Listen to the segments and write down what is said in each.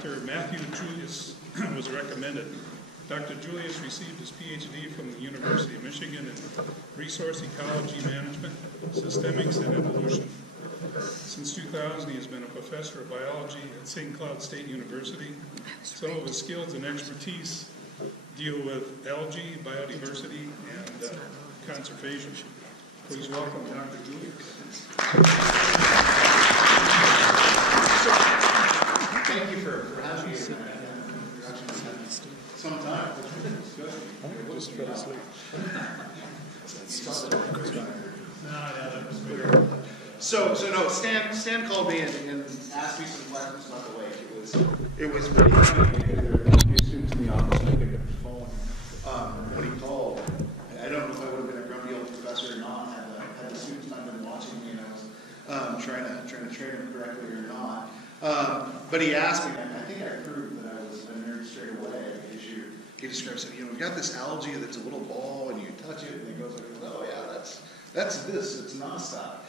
Dr. Matthew Julius was recommended. Dr. Julius received his PhD from the University of Michigan in Resource Ecology Management, Systemics, and Evolution. Since 2000, he has been a professor of biology at St. Cloud State University. Some of his skills and expertise deal with algae, biodiversity, and conservation. Please welcome Dr. Julius. Thank you for having me. Sometime. Just fell asleep. So no, Stan called me and asked me some questions about the lake. It was pretty funny. There were a few students in the office, and I picked up the phone when he called. I don't know if I would have been a grumpy old professor or not had the students not been watching me, and I was trying to train them correctly or not. But he asked me, and I think I proved that I was a nerd straight away. He described, said, we've got this algae that's a little ball, and you touch it, and it goes like, oh yeah, that's this. It's nonstop.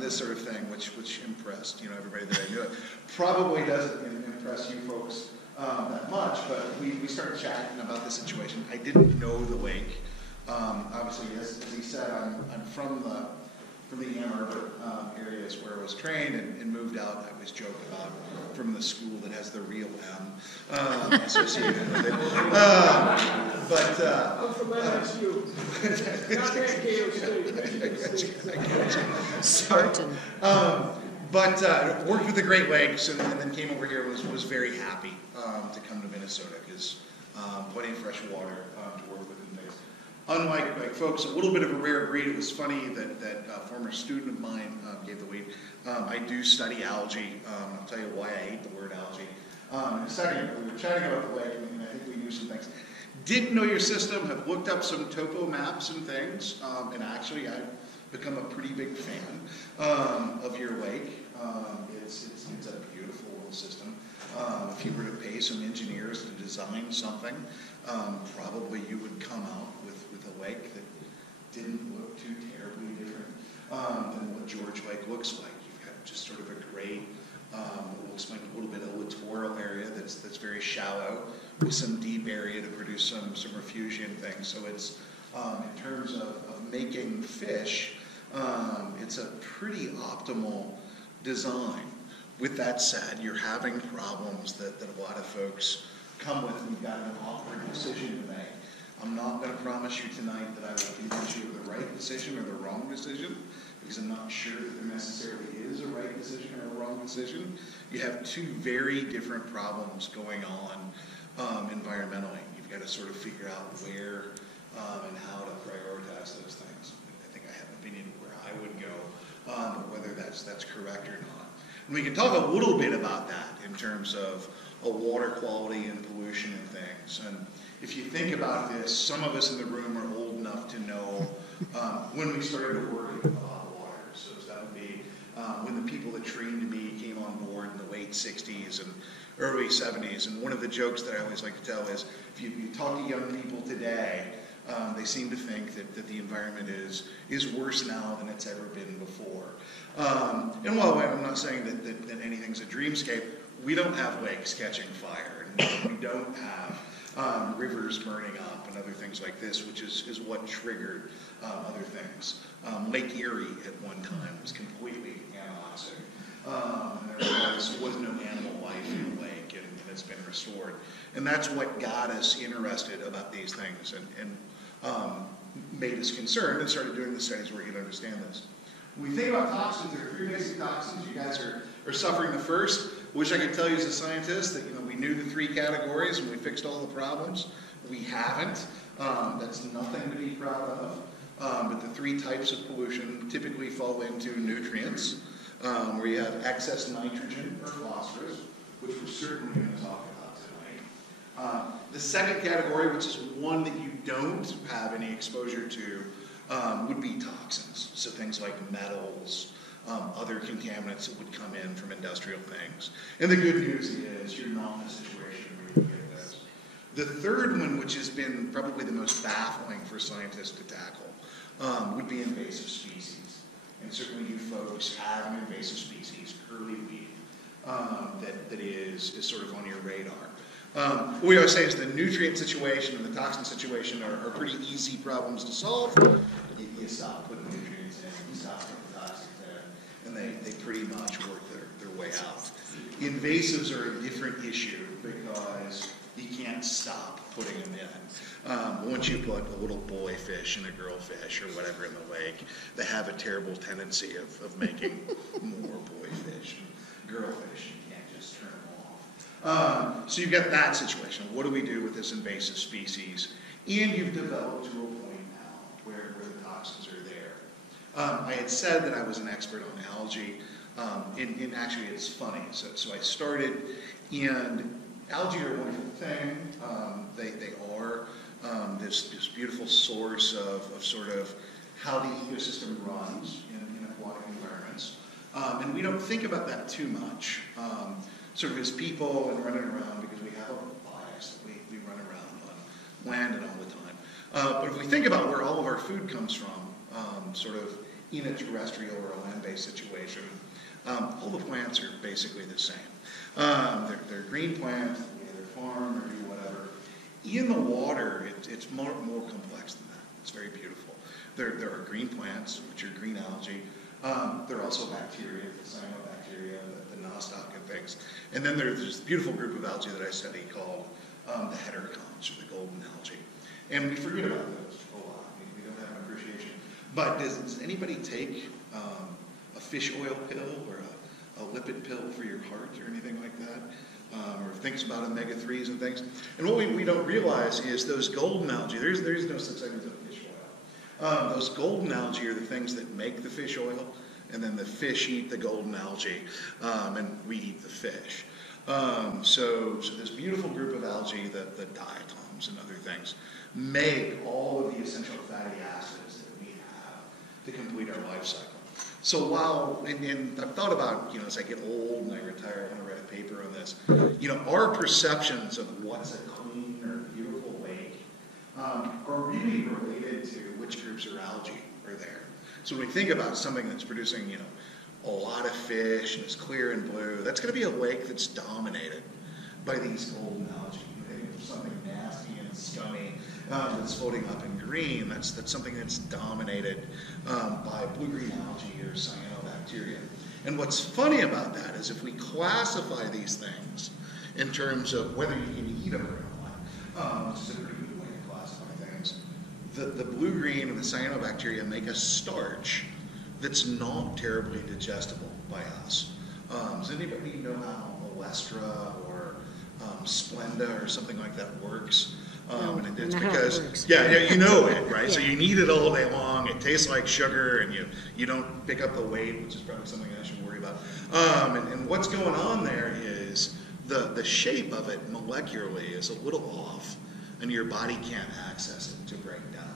This sort of thing, which impressed everybody that I knew it. Probably doesn't impress you folks that much, but we started chatting about the situation. I didn't know the lake. Obviously, as he said, I'm from the Ann Arbor areas where I was trained and moved out. I always joke about from the school that has the real M associated with it. I'm from MSU. Not that KO Spartan. But worked with the Great Lakes and then came over here. Was very happy to come to Minnesota because plenty of fresh water to work with and things. Unlike folks, a little bit of a rare breed. It was funny that a former student of mine gave the lead. I do study algae. I'll tell you why I hate the word algae. In a second, we were chatting about the lake, and I think we knew some things. Didn't know your system, have looked up some topo maps and things, and actually I've become a pretty big fan of your lake. It's a beautiful little system. If you were to pay some engineers to design something, probably you would come out with a lake that didn't look too terribly different than what George Lake looks like. You've got just sort of a great, looks like a little bit of littoral area that's very shallow with some deep area to produce some refugium things. So it's, in terms of making fish, it's a pretty optimal design. With that said, you're having problems that a lot of folks come with, and you've got an awkward decision to make. I'm not going to promise you tonight that I will convince you of the right decision or the wrong decision, because I'm not sure that there necessarily is a right decision or a wrong decision. You have two very different problems going on environmentally. You've got to sort of figure out where and how to prioritize those things. I think I have an opinion where I would go, but whether that's correct or not. And we can talk a little bit about that in terms of water quality and pollution and things. And if you think about this, some of us in the room are old enough to know when we started worrying about water. So that would be when the people that trained me came on board in the late 60s and early 70s. And one of the jokes that I always like to tell is, if you talk to young people today, they seem to think that the environment is worse now than it's ever been before. And while I'm not saying that anything's a dreamscape, we don't have lakes catching fire, and we don't have rivers burning up and other things like this, which is what triggered other things. Lake Erie at one time was completely anoxic. And there was no animal life in the lake, and it's been restored. And that's what got us interested about these things and made us concerned and started doing the studies where you can understand this. When we think about toxins, there are three basic toxins. You guys are suffering the first. Wish I could tell you as a scientist that we knew the three categories and we fixed all the problems. We haven't. That's nothing to be proud of. But the three types of pollution typically fall into nutrients, where you have excess nitrogen or phosphorus, which we're certainly going to talk about tonight. The second category, which is one that you don't have any exposure to, would be toxins. So things like metals, other contaminants that would come in from industrial things. And the good news is you're not in a situation where you get this. The third one, which has been probably the most baffling for scientists to tackle, would be invasive species. And certainly you folks have an invasive species, curly weed, that that is sort of on your radar. What we always say is the nutrient situation and the toxin situation are pretty easy problems to solve. You stop putting nutrients in, you stop putting toxins in, and they pretty much work their way out. Invasives are a different issue because you can't stop putting them in. Once you put a little boy fish and a girl fish or whatever in the lake, they have a terrible tendency of making more boy fish and girl fish. You can't just turn them off. So you've got that situation. What do we do with this invasive species? And you've developed to a point now where the toxins are there. I had said that I was an expert on algae. And actually it's funny. So I started, and algae are a wonderful thing. They are this beautiful source of sort of how the ecosystem runs in aquatic environments. And we don't think about that too much, sort of as people and running around, because we have a bias that we run around on land and all the time. But if we think about where all of our food comes from, sort of in a terrestrial or a land-based situation, all the plants are basically the same. They're green plants, they either farm or do whatever. In the water, it's more complex than that. It's very beautiful. There are green plants, which are green algae. There are also bacteria, the cyanobacteria, the nostoc and things. And then there's this beautiful group of algae that I study called the heterocons, or the golden algae. And we forget about those a lot. We don't have an appreciation. But does anybody take a fish oil pill or a lipid pill for your heart or anything like that? Or thinks about omega-3s and things. And what we don't realize is those golden algae, there's no such thing as a fish oil. Those golden algae are the things that make the fish oil, and then the fish eat the golden algae, and we eat the fish. So this beautiful group of algae, the diatoms and other things, make all of the essential fatty acids that we have to complete our life cycle. So while, and I've thought about, as I get old and I retire, I want to write a paper on this, our perceptions of what's a clean or beautiful lake are really related to which groups of algae are there. So when we think about something that's producing, a lot of fish and it's clear and blue, that's going to be a lake that's dominated by these golden algae. Something nasty and scummy that's floating up in green, that's something that's dominated by blue-green algae or cyanobacteria. And what's funny about that is if we classify these things in terms of whether you can eat them or not, which is a pretty good way to classify things, the blue-green and the cyanobacteria make a starch that's not terribly digestible by us. Does anybody know how Olestra or Splenda or something like that works? And it's because, you know it, right? Yeah. So you need it all day long. It tastes like sugar, and you don't pick up the weight, which is probably something I should worry about. And what's going on there is the shape of it molecularly is a little off, and your body can't access it to break down.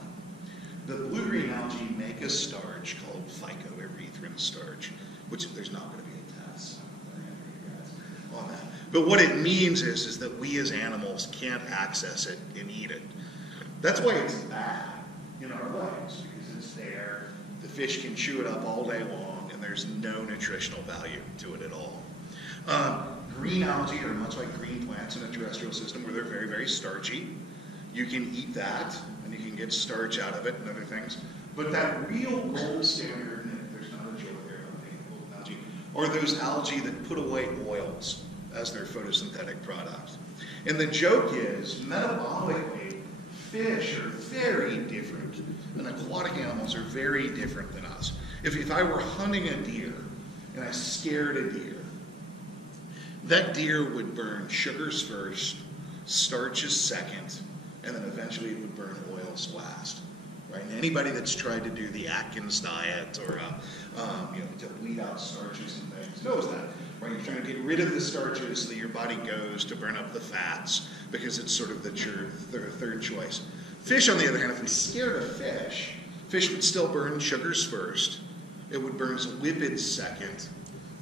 The blue-green algae make a starch called phycoerythrin starch, which there's not going to be a test on that. But what it means is that we as animals can't access it and eat it. That's why it's bad in our lives, because it's there. The fish can chew it up all day long, and there's no nutritional value to it at all. Green algae are much like green plants in a terrestrial system where they're very, very starchy. You can eat that, and you can get starch out of it and other things. But that real gold standard, and there's not a joke there about being golden algae, are those algae that put away oils as their photosynthetic product. And the joke is, metabolically, fish are very different, and aquatic animals are very different than us. If I were hunting a deer, and I scared a deer, that deer would burn sugars first, starches second, and then eventually it would burn oils last. Right? And anybody that's tried to do the Atkins diet or to weed out starches and things knows that. Right? You're trying to get rid of the starches so that your body goes to burn up the fats because it's sort of your third choice. Fish, on the other hand, if we scared a fish would still burn sugars first, it would burn lipids second,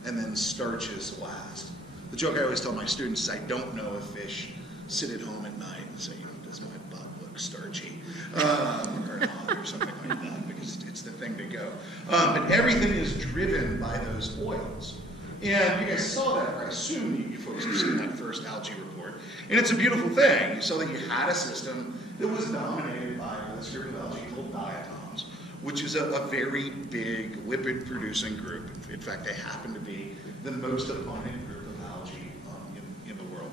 and then starches last. The joke I always tell my students is I don't know if fish sit at home at night and say, does my butt look starchy? Or not, or something like that, because it's the thing to go. But everything is driven by those oils. And you guys saw that, or I assume you folks have seen that first algae report. And it's a beautiful thing. You saw that you had a system that was dominated by this group of algae called diatoms, which is a very big lipid-producing group. In fact, they happen to be the most abundant group of algae in the world.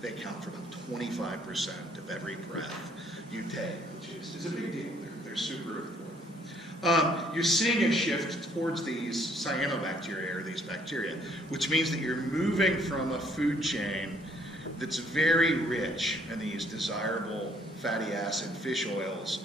They account for about 25% of every breath you take, which is a big deal. They're super important. You're seeing a shift towards these cyanobacteria, or these bacteria, which means that you're moving from a food chain that's very rich in these desirable fatty acid fish oils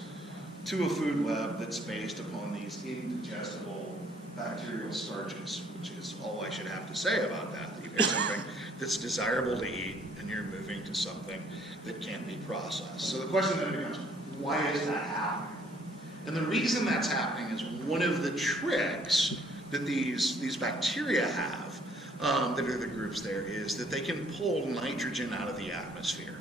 to a food web that's based upon these indigestible bacterial starches, which is all I should have to say about that. You've got something that's desirable to eat, and you're moving to something that can't be processed. So the question then becomes, why is that happening? And the reason that's happening is one of the tricks that these bacteria have, that are the groups there, is that they can pull nitrogen out of the atmosphere.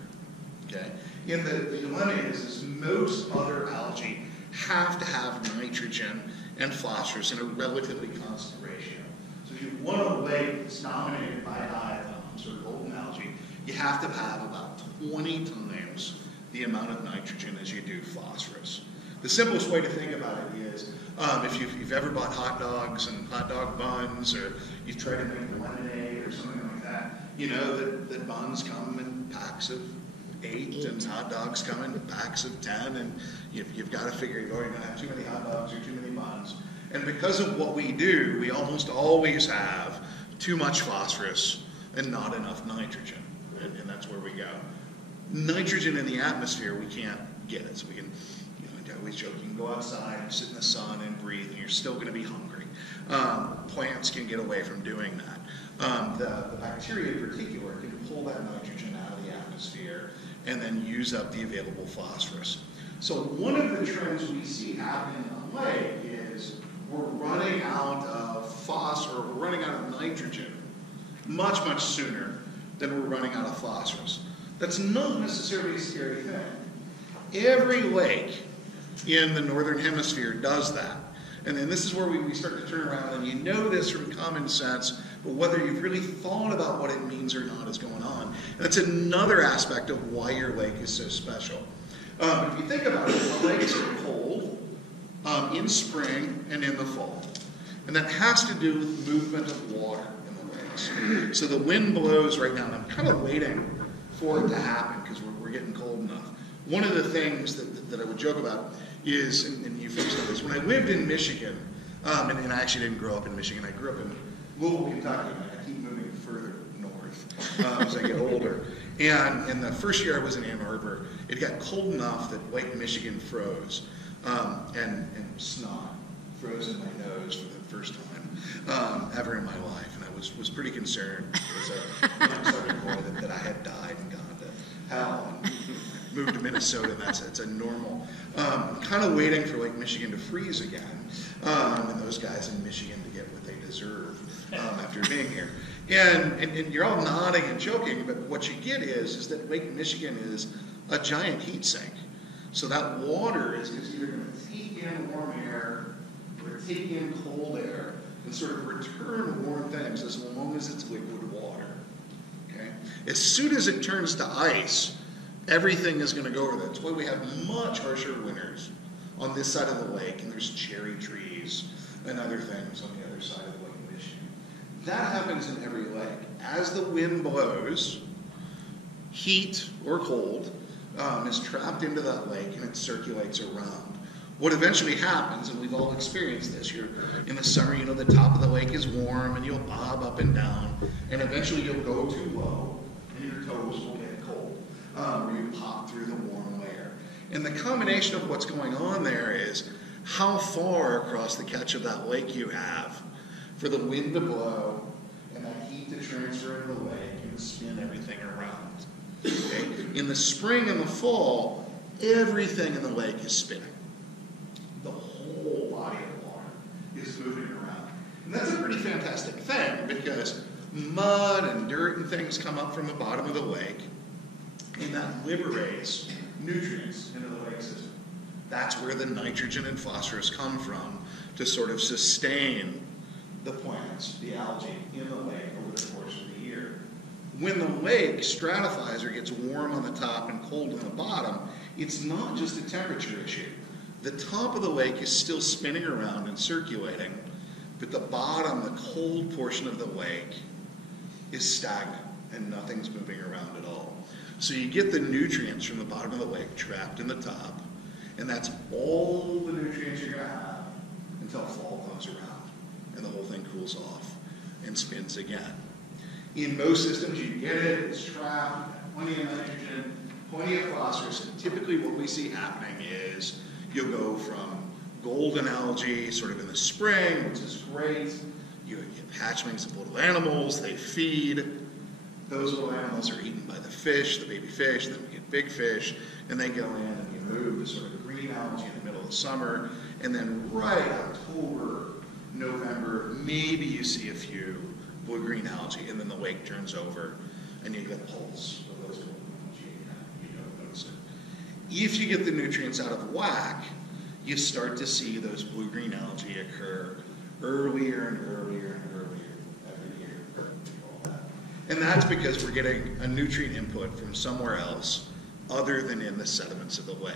Okay? And the dilemma is most other algae have to have nitrogen and phosphorus in a relatively constant ratio. So if you want a lake that's dominated by diatoms or golden algae, you have to have about 20 times the amount of nitrogen as you do phosphorus. The simplest way to think about it is, if you've ever bought hot dogs and hot dog buns, or you've tried to make lemonade or something like that, you know that buns come in packs of 8 and hot dogs come in packs of 10, and you've got to figure, you're going to have too many hot dogs or too many buns. And because of what we do, we almost always have too much phosphorus and not enough nitrogen, and that's where we go. Nitrogen in the atmosphere, we can't get it, so we can, I always joke, you can go outside and sit in the sun and breathe, and you're still going to be hungry. Plants can get away from doing that. The bacteria in particular can pull that nitrogen out of the atmosphere and then use up the available phosphorus. So one of the trends we see happening in the lake is we're running out of phosphorus, we're running out of nitrogen much, much sooner than we're running out of phosphorus. That's not necessarily a scary thing. Every lake in the northern hemisphere does that. And then this is where we start to turn around, and you know this from common sense, but whether you've really thought about what it means or not is going on. And that's another aspect of why your lake is so special. If you think about it, the lakes are cold in spring and in the fall. And that has to do with movement of water in the lakes. So the wind blows right now, and I'm kind of waiting for it to happen because we're getting cold enough. One of the things that I would joke about is, and you folks know this, when I lived in Michigan, and I actually didn't grow up in Michigan, I grew up in Louisville, Kentucky, and I keep moving further north as I get older. And in the first year I was in Ann Arbor, it got cold enough that Lake Michigan froze, and snot froze in my nose for the first time ever in my life, and I was pretty concerned as a young Southern boy that I had died and gone to hell. And moved to Minnesota, and it's a normal. Kind of waiting for Lake Michigan to freeze again, and those guys in Michigan to get what they deserve after being here. And you're all nodding and joking, but what you get is that Lake Michigan is a giant heat sink. So that water is either going to take in warm air or take in cold air and sort of return warm things as long as it's liquid water. Okay? As soon as it turns to ice, everything is going to go over that. That's why we have much harsher winters on this side of the lake, and there's cherry trees and other things on the other side of Lake Michigan. That happens in every lake. As the wind blows, heat or cold is trapped into that lake, and it circulates around. What eventually happens, and we've all experienced this, you're in the summer, the top of the lake is warm, and you'll bob up and down, and eventually you'll go too low, and your toes will get cold. Where you pop through the warm layer. And the combination of what's going on there is how far across the catch of that lake you have for the wind to blow and that heat to transfer into the lake and spin everything around. Okay? In the spring and the fall, everything in the lake is spinning. The whole body of water is moving around. And that's a pretty fantastic thing because mud and dirt and things come up from the bottom of the lake, and that liberates nutrients into the lake system. That's where the nitrogen and phosphorus come from to sort of sustain the plants, the algae in the lake over the course of the year. When the lake stratifies or gets warm on the top and cold on the bottom, it's not just a temperature issue. The top of the lake is still spinning around and circulating, but the bottom, the cold portion of the lake, is stagnant and nothing's moving around at all. So you get the nutrients from the bottom of the lake trapped in the top, and that's all the nutrients you're going to have until fall comes around and the whole thing cools off and spins again. In most systems, you get it, it's trapped, plenty of nitrogen, plenty of phosphorus, and typically what we see happening is you'll go from golden algae sort of in the spring, which is great. You get hatchlings of little animals, they feed. Those little animals are eaten by the fish, the baby fish, then we get big fish, and they go in and you move to sort of green algae in the middle of summer, and then right October, November, maybe you see a few blue-green algae, and then the lake turns over, and you get a pulse of those golden algae, and you don't notice it. If you get the nutrients out of whack, you start to see those blue-green algae occur earlier and earlier and earlier every year. And that's because we're getting a nutrient input from somewhere else other than in the sediments of the lake.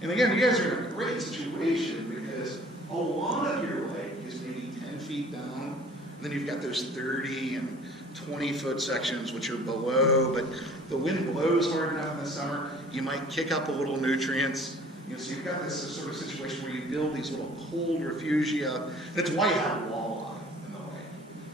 And again, you guys are in a great situation because a lot of your lake is maybe 10 feet down, and then you've got those 30 and 20-foot sections which are below, but the wind blows hard enough in the summer, you might kick up a little nutrients. You know, so you've got this sort of situation where you build these little cold refugia. That's why you have walleye in the lake.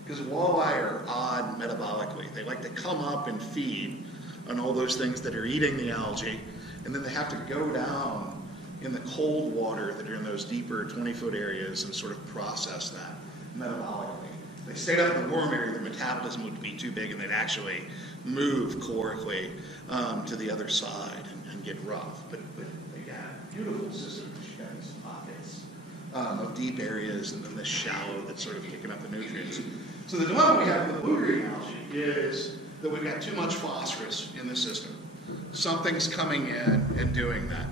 Because walleye are odd metabolically. They like to come up and feed on all those things that are eating the algae, and then they have to go down in the cold water that are in those deeper 20-foot areas and sort of process that metabolically. If they stayed up in the warm area, their metabolism would be too big and they'd actually move calorically to the other side and get rough. But again, beautiful system because you've got these pockets of deep areas and then this shallow that's sort of kicking up the nutrients. So the dilemma we have with the blue-green algae is that we've got too much phosphorus in the system. Something's coming in and doing that.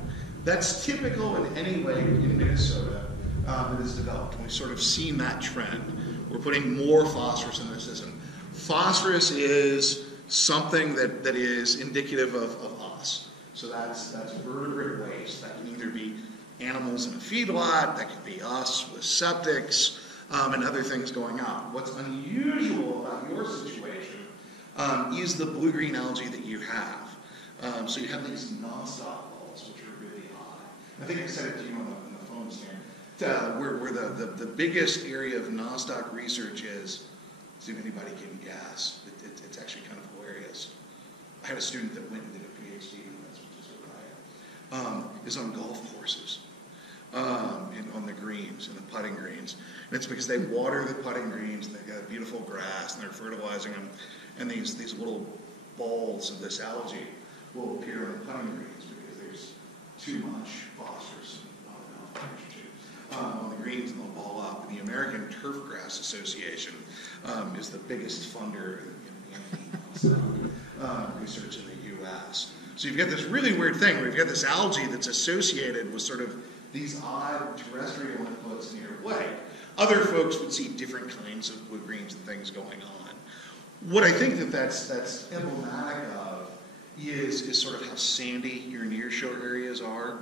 That's typical in any lake in Minnesota that is developed. We've sort of seen that trend. We're putting more phosphorus in the system. Phosphorus is something that is indicative of us. So that's vertebrate waste. That can either be animals in a feedlot, that could be us with septics, and other things going on. What's unusual about your situation is the blue-green algae that you have. So you have these nonstop balls, which are really high. I think I said it to you on the phone stand. Where the biggest area of nonstop research is, see if anybody can guess. It's actually kind of hilarious. I had a student that went and did a PhD in this, which is what I am, is on golf courses, on the greens, and the putting greens. And it's because they water the putting greens, and they've got beautiful grass, and they're fertilizing them, and these little balls of this algae will appear on the putting greens because there's too much phosphorus and not enough nitrogen on the greens, and they'll ball up. And the American Turfgrass Association is the biggest funder in research in the U.S. So you've got this really weird thing where you've got this algae that's associated with sort of these odd terrestrial inputs in your lake. Other folks would see different kinds of blue-greens and things going on. What I think that's emblematic of is sort of how sandy your nearshore areas are,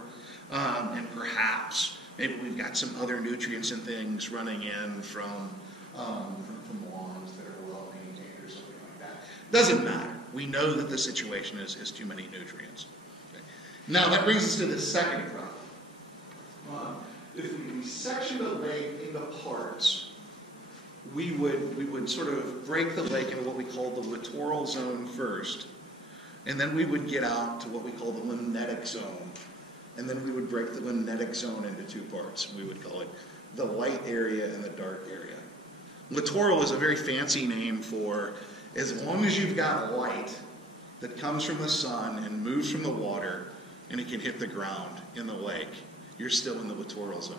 and perhaps maybe we've got some other nutrients and things running in from lawns that are well maintained or something like that. Doesn't matter. We know that the situation is too many nutrients. Okay. Now that brings us to the second problem. If we section the lake into parts, we would sort of break the lake into what we call the littoral zone first, and then we would get out to what we call the linetic zone, and then we would break the linetic zone into two parts. We would call it the light area and the dark area. Littoral is a very fancy name for as long as you've got light that comes from the sun and moves from the water and it can hit the ground in the lake, you're still in the littoral zone.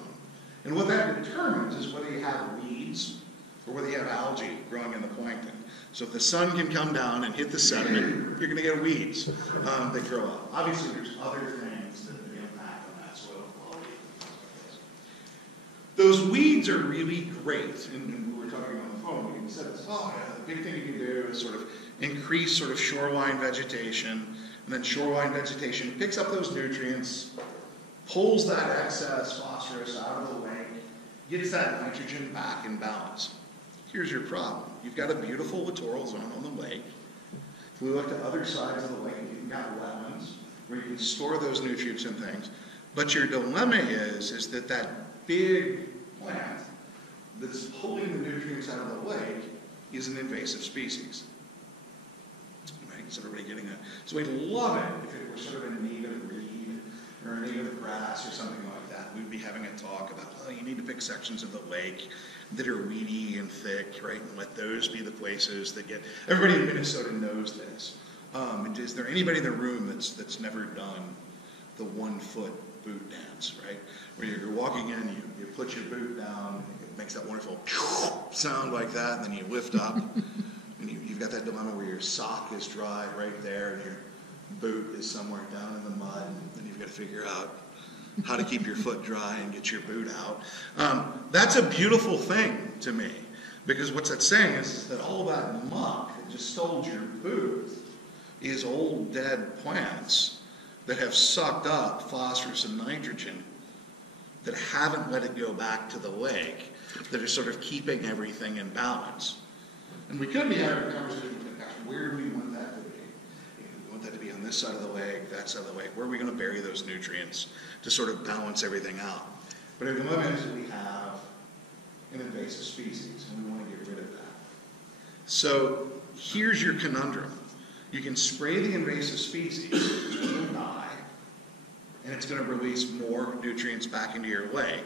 And what that determines is whether you have weeds or whether you have algae growing in the plankton. So if the sun can come down and hit the sediment, you're going to get weeds that grow up. Obviously, there's other things that impact on that soil quality. Those weeds are really great, and we were talking on the phone, we can set this, oh yeah, the big thing you can do is sort of increase sort of shoreline vegetation, and then shoreline vegetation picks up those nutrients, pulls that excess phosphorus out of the lake, gets that nitrogen back in balance. Here's your problem. You've got a beautiful littoral zone on the lake. If we look at other sides of the lake, you've got wetlands where you can store those nutrients and things. But your dilemma is that that big plant that's pulling the nutrients out of the lake is an invasive species. Right? So everybody getting that. So we'd love it if it were sort of a native reed or a native grass or something like that. We'd be having a talk about, well, you need to pick sections of the lake that are weedy and thick, right? And let those be the places that get, everybody in Minnesota knows this. Is there anybody in the room that's never done the 1 foot boot dance, right? Where you're walking in, you put your boot down, it makes that wonderful sound like that, and then you lift up, and you've got that dilemma where your sock is dry right there, and your boot is somewhere down in the mud, and you've got to figure out how to keep your foot dry and get your boot out. That's a beautiful thing to me, because what's that saying is that all that muck that just stole your boot is old dead plants that have sucked up phosphorus and nitrogen, that haven't let it go back to the lake, that are sort of keeping everything in balance. And we could be having a conversation with, gosh, where do we want that to be? We want that to be on this side of the lake, that side of the lake. Where are we going to bury those nutrients to sort of balance everything out? But at the moment, we have an invasive species, and we want to get rid of that. So here's your conundrum. You can spray the invasive species, it will die, and it's going to release more nutrients back into your lake,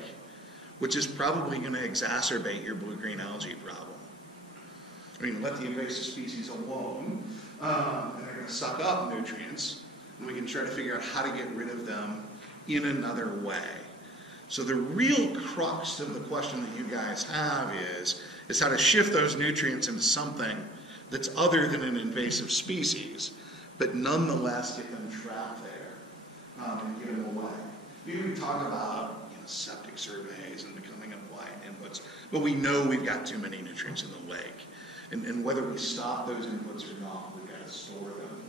which is probably going to exacerbate your blue-green algae problem. I mean, let the invasive species alone, and they're going to suck up nutrients, and we can try to figure out how to get rid of them in another way. So the real crux of the question that you guys have is how to shift those nutrients into something that's other than an invasive species, but nonetheless get them trapped there and get them away. We talk about septic surveys and becoming applied inputs, but we know we've got too many nutrients in the lake. And whether we stop those inputs or not, we've got to store them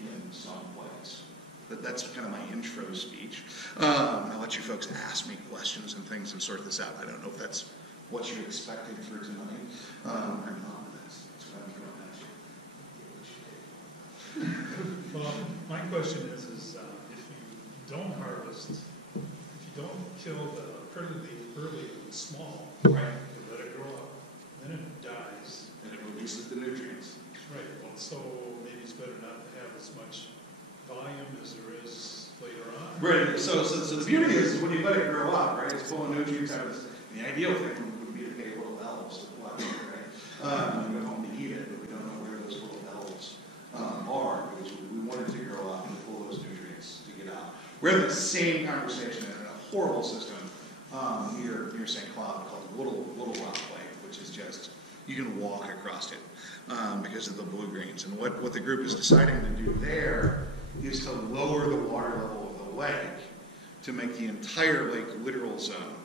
in some place. That's kind of my intro speech. I'll let you folks ask me questions and things and sort this out. I don't know if that's what you expected for tonight or not. That's what I'm throwing at you. Well, my question is if you don't harvest, if you don't kill the predator early and small, right, you let it grow up, then it dies. And it releases the nutrients. Right, well, so maybe it's better not to have as much volume as there is later on. Right, so the beauty is when you let it grow up, right, it's pulling nutrients out of this. The ideal thing would be to pay little elves to collect it, right? We go home to eat it, but we don't know where those little elves are, because we want it to grow up and pull those nutrients to get out. We're having the same conversation in a horrible system near St. Cloud called Little Rock Lake, which is just, you can walk across it because of the blue greens. And what the group is deciding to do there is to lower the water level of the lake to make the entire lake littoral zone.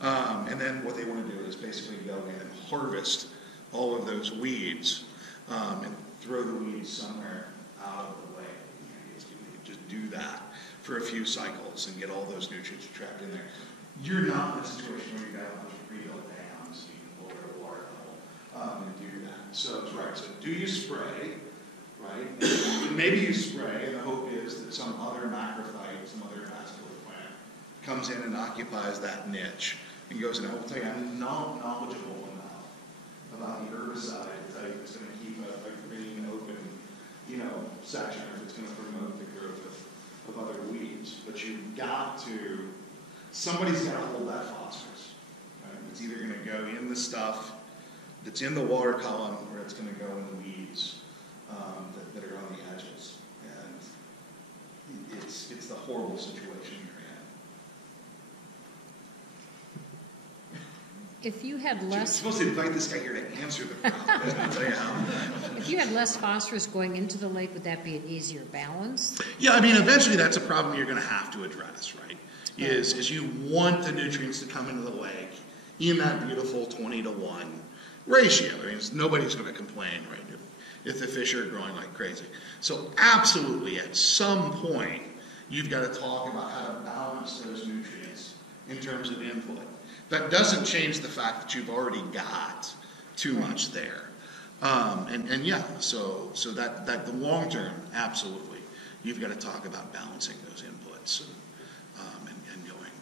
And then what they want to do is basically go in and harvest all of those weeds and throw the weeds somewhere out of the lake. Just do that for a few cycles and get all those nutrients trapped in there. You're not in a situation where you've got a bunch of pre-built dams, so you can lower the water level and do that. So, right, so do you spray, right? And maybe you spray, and the hope is that some other macrophyte, some other vascular plant comes in and occupies that niche and goes in. I will tell you, I'm not knowledgeable enough about the herbicide to tell you if it's going to keep a green, open, section, or if it's going to promote the growth of other weeds. But you've got to, somebody's got to hold that phosphorus. Right? It's either going to go in the stuff that's in the water column, or it's going to go in the weeds that are on the edges. And it's the horrible situation you're in. If you had less, You're supposed to invite this guy here to answer the problem. I'll tell you how. if you had less phosphorus going into the lake, would that be an easier balance? Yeah, I mean, eventually that's a problem you're going to have to address, right? Is you want the nutrients to come into the lake in that beautiful 20-to-1 ratio. I mean, nobody's going to complain, right, if the fish are growing like crazy. So absolutely, at some point, you've got to talk about how to balance those nutrients in terms of input. That doesn't change the fact that you've already got too much there. And yeah, so that the long term, absolutely, you've got to talk about balancing those inputs and going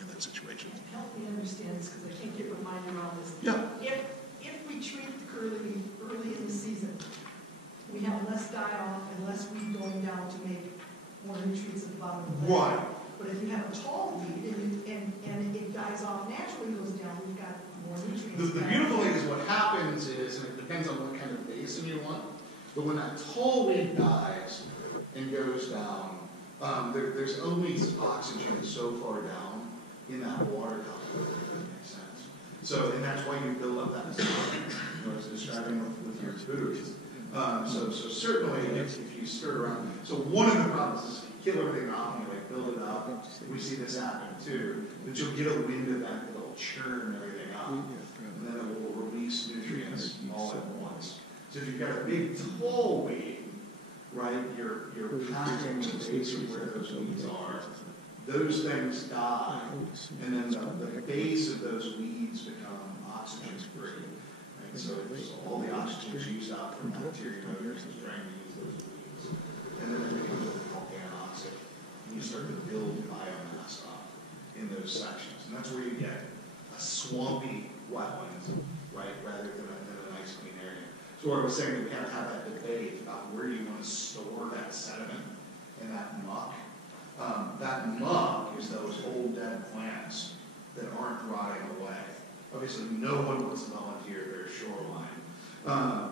in that situation. Help me understand this, because I can't get my mind around this. Yeah. If we treat the curly early in the season, we have less die-off and less weed going down to make more nutrients at the bottom of the lake. Right. But if you have a tall weed and it dies off naturally, goes down, we've got more nutrients. The beautiful thing is what happens is, and it depends on what kind of basin you want, but when that tall weed dies and goes down, there's only oxygen so far down in that water column, if that makes sense. So, and that's why you build up that stuff, I was describing with your boots. So certainly if you stir around, so one of the problems is if you kill everything off and you like build it up, we see this happen too, that you'll get a wind event that'll churn everything up, and then it will release nutrients all at once. So if you've got a big tall weed, right, you're packing the base of where those weeds are, those things die, and then the base of those weeds become oxygen free. Right? So all the oxygen is used out from bacteria motors is trying to use those weeds. And then it becomes what we call anoxic. And you start to build biomass up in those sections. And that's where you get a swampy wetland, right, rather than a nice clean area. So what I was saying, we have to have that debate about where you want to store that sediment and that muck. That muck is those old dead plants that aren't rotting away. Obviously, no one wants to volunteer their shoreline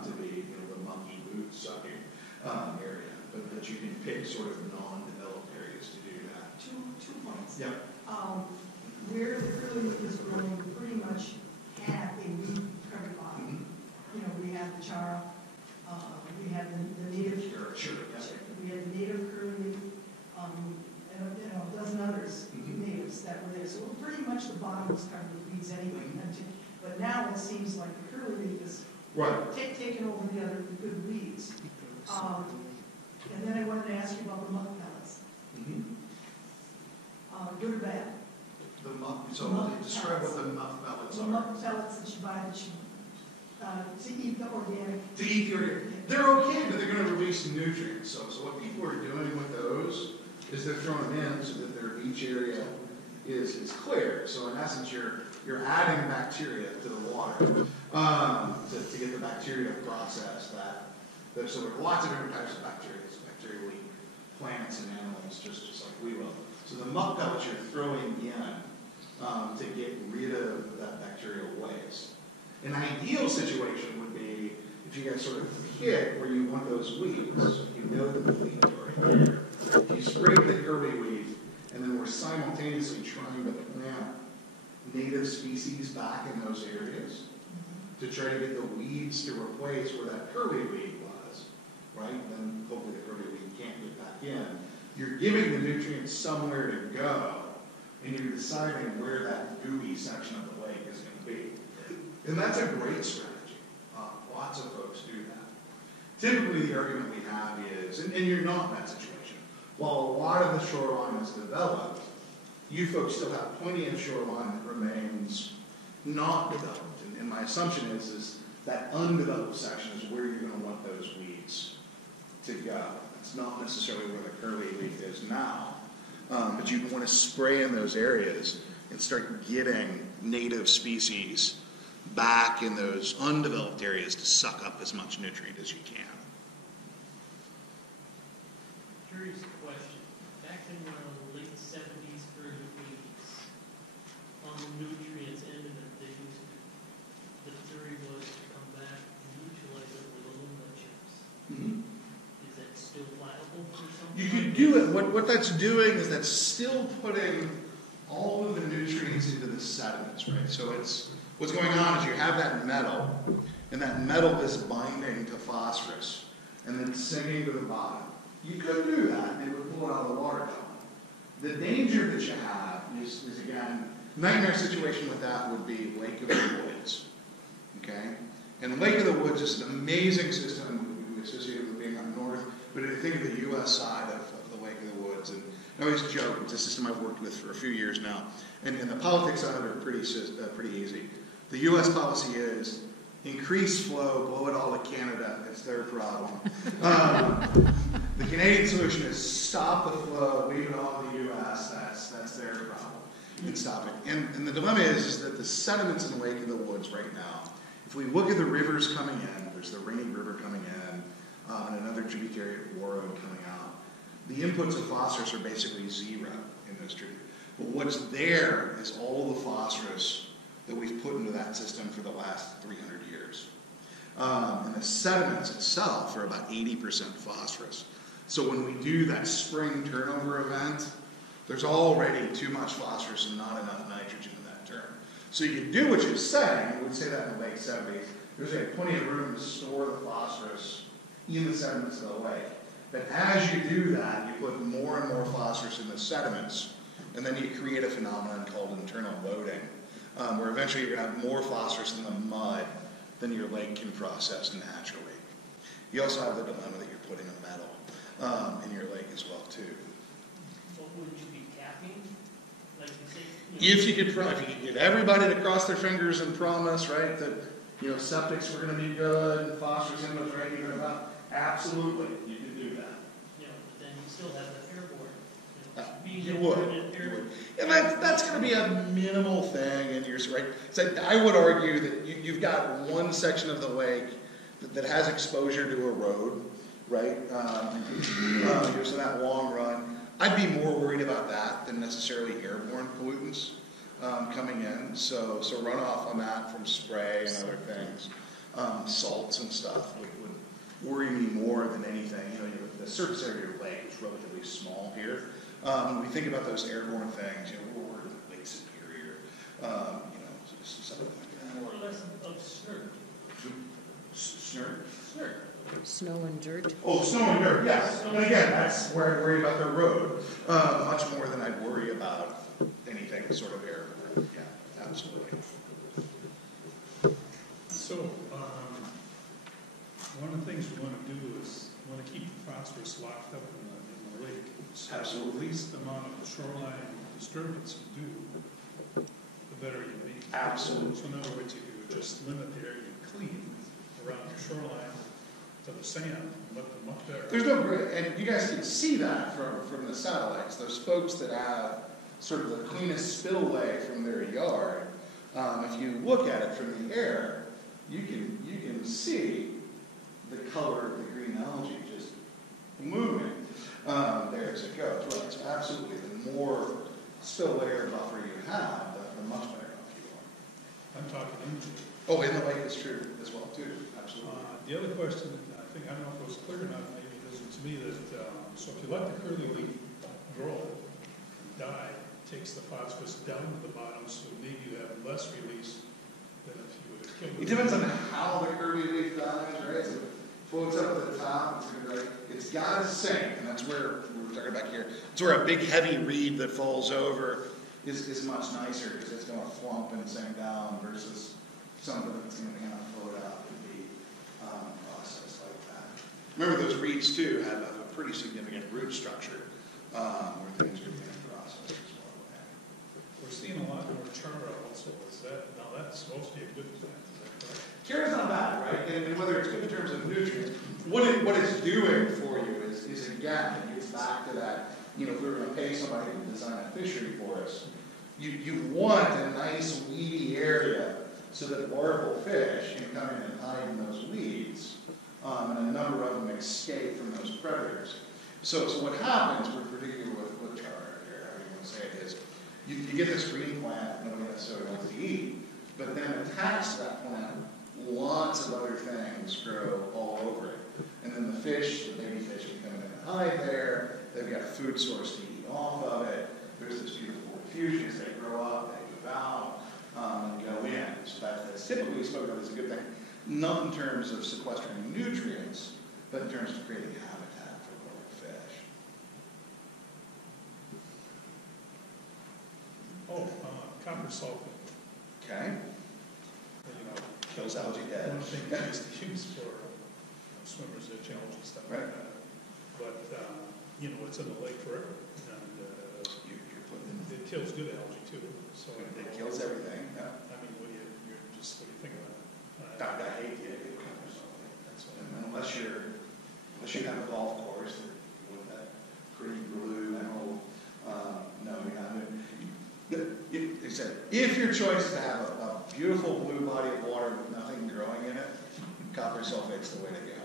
to be, the mucky boot sucking area. But you can pick sort of non-developed areas to do that. Two points. Yeah. Where the curly leaf is growing, we pretty much have a weed covered bottom. Mm-hmm. We have the chara, we have the native. Sure. Yeah. We have the native curly leaf, and a dozen others, natives that were there. So pretty much the bottom was covered with weeds anyway. But now it seems like the curly leaf is taking over the other good weeds. And then I wanted to ask you about the muck pellets. Good or bad? The muck. So describe what the muck pellets are. The muck pellets that you buy to eat the organic. To eat the organic. They're okay, but they're going to release nutrients. So what people are doing with those is they're throwing them in so that their beach area is clear. So in essence, you're adding bacteria to the water to get the bacteria to process that. So there are lots of different types of bacteria. Bacteria will eat plants and animals just like we will. So the muck pellets you're throwing in to get rid of that bacterial waste. An ideal situation would be if you guys sort of pick where you want those weeds. So you know that the weeds are in there. You spray the curly weed, and then we're simultaneously trying to plant native species back in those areas to try to get the weeds to replace where that curly weed was, right? Then hopefully the curly weed can't get back in. You're giving the nutrients somewhere to go, and you're deciding where that gooey section of the lake is going to be. And that's a great strategy. Lots of folks do that. Typically, the argument we have is, and you're not in that situation, while a lot of the shoreline is developed, you folks still have plenty of shoreline that remains not developed. And my assumption is that undeveloped section is where you're going to want those weeds to go. It's not necessarily where the curly leaf is now, but you want to spray in those areas and start getting native species back in those undeveloped areas to suck up as much nutrient as you can. Curious question. Back in the late 70s, early 80s, on the nutrients end of it, they used the theory was to come back and utilize it with aluminum chips. Is that still viable for something? You could do it. What that's doing is that's still putting all of the nutrients into the sediments, right? So what's going on is you have that metal, and that metal is binding to phosphorus and then sinking to the bottom. You could do that, and it would pull it out of the water column. The danger that you have is again, Nightmare situation with that would be Lake of the Woods, okay? And Lake of the Woods is an amazing system we associate with being up north, but if you think of the U.S. side of the Lake of the Woods, and I always joke, it's a system I've worked with for a few years now, and the politics on it are pretty easy. The U.S. policy is increase flow, blow it all to Canada, it's their problem. The Canadian solution is stop the flow, leave it all to the U.S., that's their problem, and stop it. And the dilemma is that the sediments in the Lake of the Woods right now, if we look at the rivers coming in, there's the Rainy River coming in, and another tributary of Warroad coming out, the inputs of phosphorus are basically zero in those tributaries. But what's there is all the phosphorus that we've put into that system for the last 300 years. And the sediments itself are about 80% phosphorus. So when we do that spring turnover event, there's already too much phosphorus and not enough nitrogen in that term. So you can do what you're saying, and we'd say that in the late 70s, there's plenty of room to store the phosphorus in the sediments of the lake. But as you do that, you put more and more phosphorus in the sediments, and then you create a phenomenon called internal loading, where eventually you're going to have more phosphorus in the mud than your lake can process naturally. You also have the dilemma that you're putting a metal in your lake as well, too. What would you be capping? Like you say, If you could get everybody to cross their fingers and promise, right, that septics were going to be good, phosphorus inputs were even about, absolutely, you could do that. But then you still have the airborne. You would. And that's going to be a minimal thing, and you're right. So I would argue that you've got one section of the lake that has exposure to a road, right? So that long run, I'd be more worried about that than necessarily airborne pollutants coming in. So runoff on that from spray and other things, salts and stuff would worry me more than anything. The surface area of your lake is relatively small here. When we think about those airborne things, we're worried about Lake Superior, something like that. More or less of snurk. Snurk? Snurk. Snow and dirt. Oh, snow and dirt, yes. And again, that's where I'd worry about the road, much more than I'd worry about anything sort of airborne. Yeah, absolutely. So, one of the things we want to do is we want to keep the phosphorus locked up in the lake. So Absolutely. the least amount of shoreline disturbance you do, the better you be. Absolutely. So in other words, if you would just limit the area you clean around the shoreline to the sand, and let them up there. There's no great, and you guys can see that from the satellites. Those folks that have sort of the cleanest spillway from their yard, if you look at it from the air, you can see the color of the green algae just moving there as it goes. Right. So absolutely, the more spillway air buffer you have, the much better off you are. I'm talking injury. Oh, in the lake is true as well too. Absolutely. The other question, I don't know if it was clear enough, maybe it isn't to me, that so if you let the curly leaf grow and die, it takes the phosphorus down to the bottom, so maybe you have less release than if you would have killed it. It depends on how the curly leaf dies, right? So it floats up at the top, it's got to sink, and that's where we're talking about here. It's where a big heavy reed that falls over is much nicer because it's going to flump and sink down versus something that's going to kind of float out and be processed like that. Remember, those reeds too have a pretty significant root structure where things are being processed as well. We're seeing a lot more chara also. Now that's supposed to be a good plant, is that correct? Chara's not bad, right? And whether it's good in terms of nutrients, what it's doing for you is again, it gets back to that, if we were going to pay somebody to design a fishery for us, you want a nice weedy area so that larval fish can come in and hide in those weeds, and a number of them escape from those predators. So what happens, particularly with chara, or however you want to say it, is you get this green plant that nobody necessarily wants to eat, but then attached to that plant, lots of other things grow all over it. And then the fish, the baby fish, can come in and hide there. They've got a food source to eat off of it. There's this beautiful fusion as they grow up, they move out, and go in. So that's typically spoken of as a good thing, not in terms of sequestering nutrients, but in terms of creating habitat for larval fish. Oh, copper sulfate. Okay, You know, kills algae dead. one thing we used to use for swimmers ditch algae stuff like Right. that. But, you know, it's in the lake forever, and You're putting in, it kills good algae too, so. it kills everything, yeah. I mean, what do you think about it? I hate the idea of copper sulfate. That's what And unless you have a golf course with that pretty blue emerald, no, you're not. It said, if your choice is to have a beautiful blue body of water with nothing growing in it, copper sulfate's the way to go.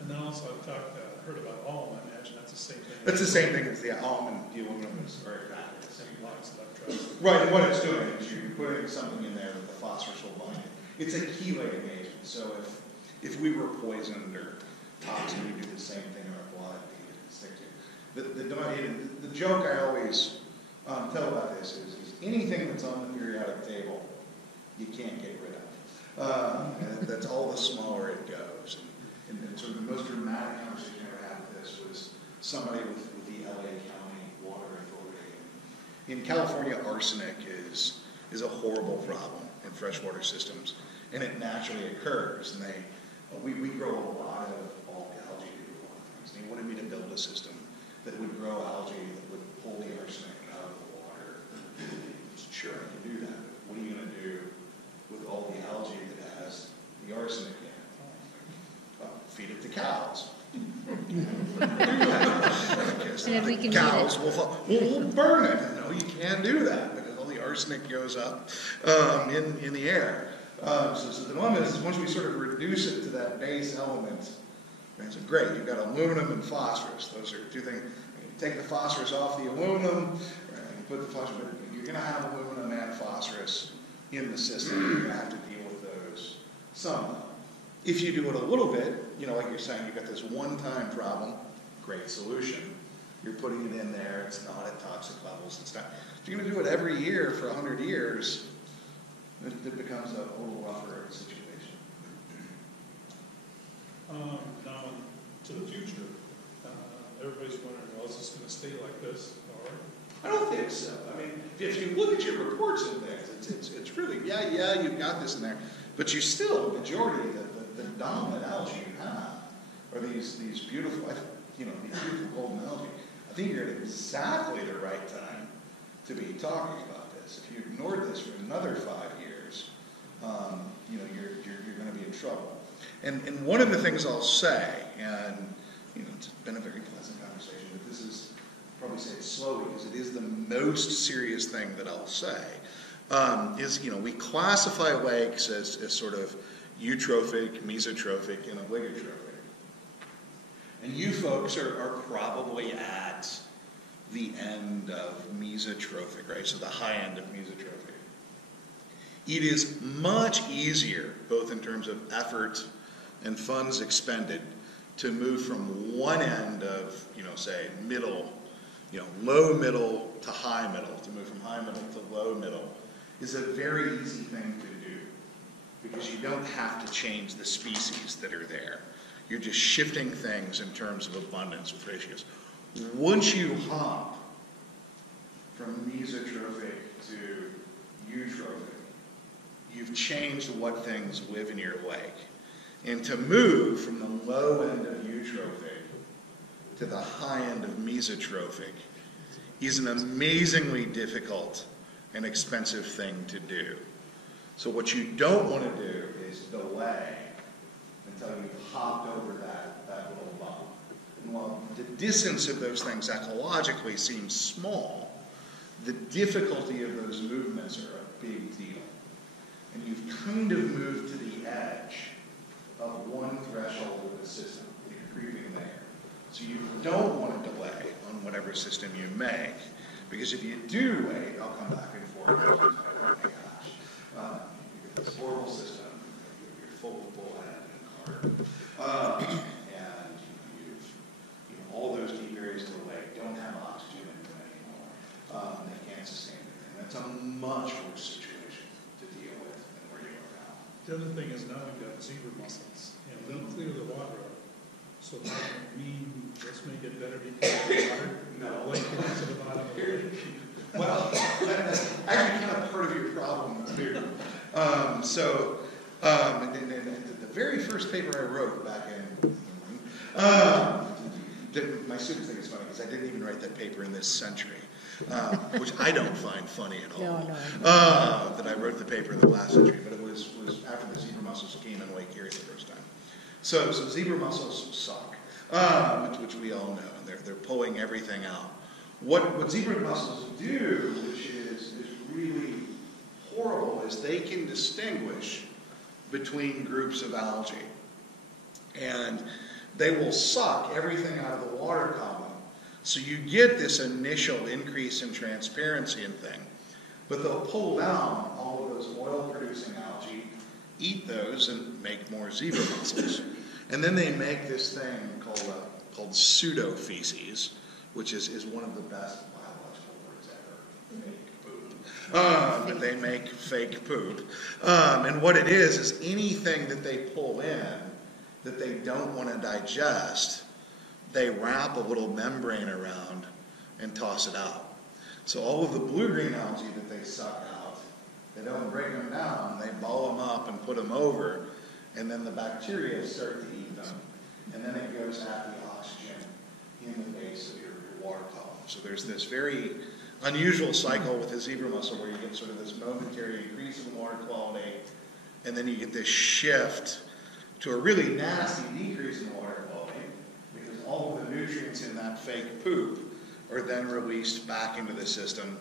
And then also I've heard about alum, I imagine that's the same thing. It's the same thing as the almond, the aluminum is very bad. Same lots of electrons. Right, and what it's doing is you're putting something in there that the phosphorus will bind it. It's a chelate agent, so if we were poisoned or toxic, we do the same thing in our blood to get it to stick to. The joke I always tell about this is anything that's on the periodic table, you can't get rid of. And that's all the smaller it goes. And sort of the most dramatic conversation I ever had with this was somebody with the LA County Water Authority. In California, arsenic is a horrible problem in freshwater systems, and it naturally occurs. And we grow a lot of bulk algae to do a lot of things. They wanted me to build a system that would grow algae that would pull the arsenic out of the water. Sure, I can do that. But what are you going to do with all the algae that has the arsenic in it? Well, feed it to cows. And then we can eat Cows it. we'll burn it. No, you can't do that because all the arsenic goes up in the air. So the dilemma is once we sort of reduce it to that base element, so great, you've got aluminum and phosphorus. Those are two things. You take the phosphorus off the aluminum, and put the phosphorus, but you're going to have aluminum and phosphorus in the system. You're going to have to deal with those somehow. If you do it a little bit, you know, like you're saying, you've got this one-time problem, great solution. You're putting it in there, it's not at toxic levels. It's not. If you're going to do it every year for 100 years, it becomes a little rougher situation. Now, to the future, everybody's wondering, well, is this going to stay like this? Or I don't think so. I mean, if you look at your reports and things, it's really, yeah, you've got this in there, but you still, the majority, the dominant algae you have are these beautiful, these beautiful golden algae. I think you're at exactly the right time to be talking about this. If you ignored this for another 5 years, you're going to be in trouble. And one of the things I'll say, and it's been a very pleasant conversation, but this is probably say it slowly because it is the most serious thing that I'll say. Is we classify lakes as sort of eutrophic, mesotrophic, and oligotrophic. And you folks are probably at the end of mesotrophic, right? So the high end of mesotrophic. It is much easier, both in terms of effort and funds expended, to move from one end of, say, middle, low middle to high middle, to move from high middle to low middle, is a very easy thing to do because you don't have to change the species that are there. You're just shifting things in terms of abundance with ratios. Once you hop from mesotrophic to eutrophic, you've changed what things live in your lake. And to move from the low end of eutrophic to the high end of mesotrophic is an amazingly difficult and expensive thing to do. So what you don't want to do is delay until you've hopped over that little bump. And while the distance of those things ecologically seems small, the difficulty of those movements are a big deal. And you've kind of moved to the edge of one threshold of the system. You're creeping there. So you don't want to delay on whatever system you make, because if you do wait, I'll come back and forth. Oh my gosh. You get this horrible system, you're full of bullhead and carbon. And all those deep areas of the lake don't have oxygen in them anymore. They can't sustain it. And that's a much worse situation to deal with than where you are now. the other thing is now we've got zebra mussels, and they'll clear the water up So that would mean this may get better because of the water? No. Lake it to the bottom of the lake? Well, that's actually kind of part of your problem too. And the very first paper I wrote back in, my students think it's funny because I didn't even write that paper in this century, which I don't find funny at all. No. That I wrote the paper in the last century, but it was after the zebra mussels came in Lake Erie the first time. So zebra mussels suck, which we all know, and they're pulling everything out. What zebra mussels do, which is really horrible, is they can distinguish between groups of algae. And they will suck everything out of the water column. So you get this initial increase in transparency and thing. But they'll pull down all of those oil-producing algae, eat those, and make more zebra mussels. And then they make this thing called Pseudo Feces, which is one of the best biological words ever. Fake poop. But they make fake poop. And what it is anything that they pull in that they don't want to digest, they wrap a little membrane around and toss it out. So all of the blue-green algae that they suck out, they don't break them down, they ball them up and put them over, and then the bacteria start to eat them. And then it goes at the oxygen in the base of your water column. So there's this very unusual cycle with the zebra mussel where you get sort of this momentary increase in water quality, and then you get this shift to a really nasty decrease in water quality because all of the nutrients in that fake poop are then released back into the system,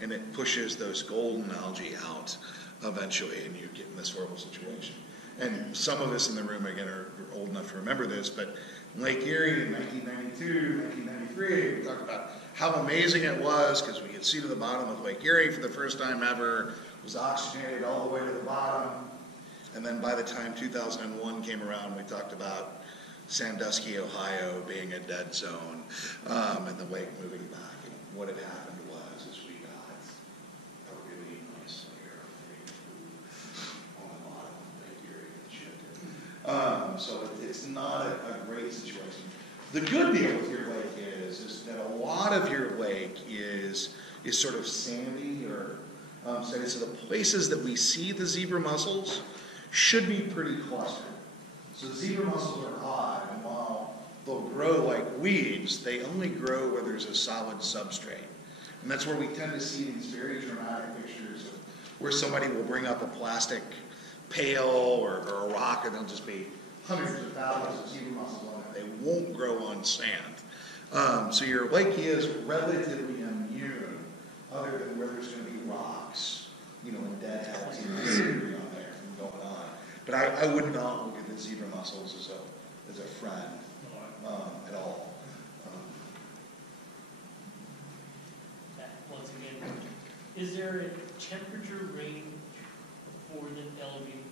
and it pushes those golden algae out eventually, and you get in this horrible situation. And some of us in the room, again, are old enough to remember this, but Lake Erie in 1992, 1993, we talked about how amazing it was because we could see to the bottom of Lake Erie for the first time ever. It was oxygenated all the way to the bottom. And then by the time 2001 came around, we talked about Sandusky, Ohio being a dead zone, and the lake moving back. And what had happened was we got a really nice layer of fake food on the bottom of Lake Erie and shit. So it's not a great situation. The good deal with your lake is that a lot of your lake is sort of sandy or sandy. So the places that we see the zebra mussels should be pretty clustered. So the zebra mussels are odd, and while they'll grow like weeds, they only grow where there's a solid substrate. And that's where we tend to see these very dramatic pictures of where somebody will bring up a plastic pail or a rock, and there'll just be hundreds of thousands of zebra mussels on it. They won't grow on sand. So your lake is relatively immune, other than where there's going to be rocks, and deadheads and scenery on there going on. But I would not look at the zebra mussels as a friend at all. Once again, is there a temperature range for the algae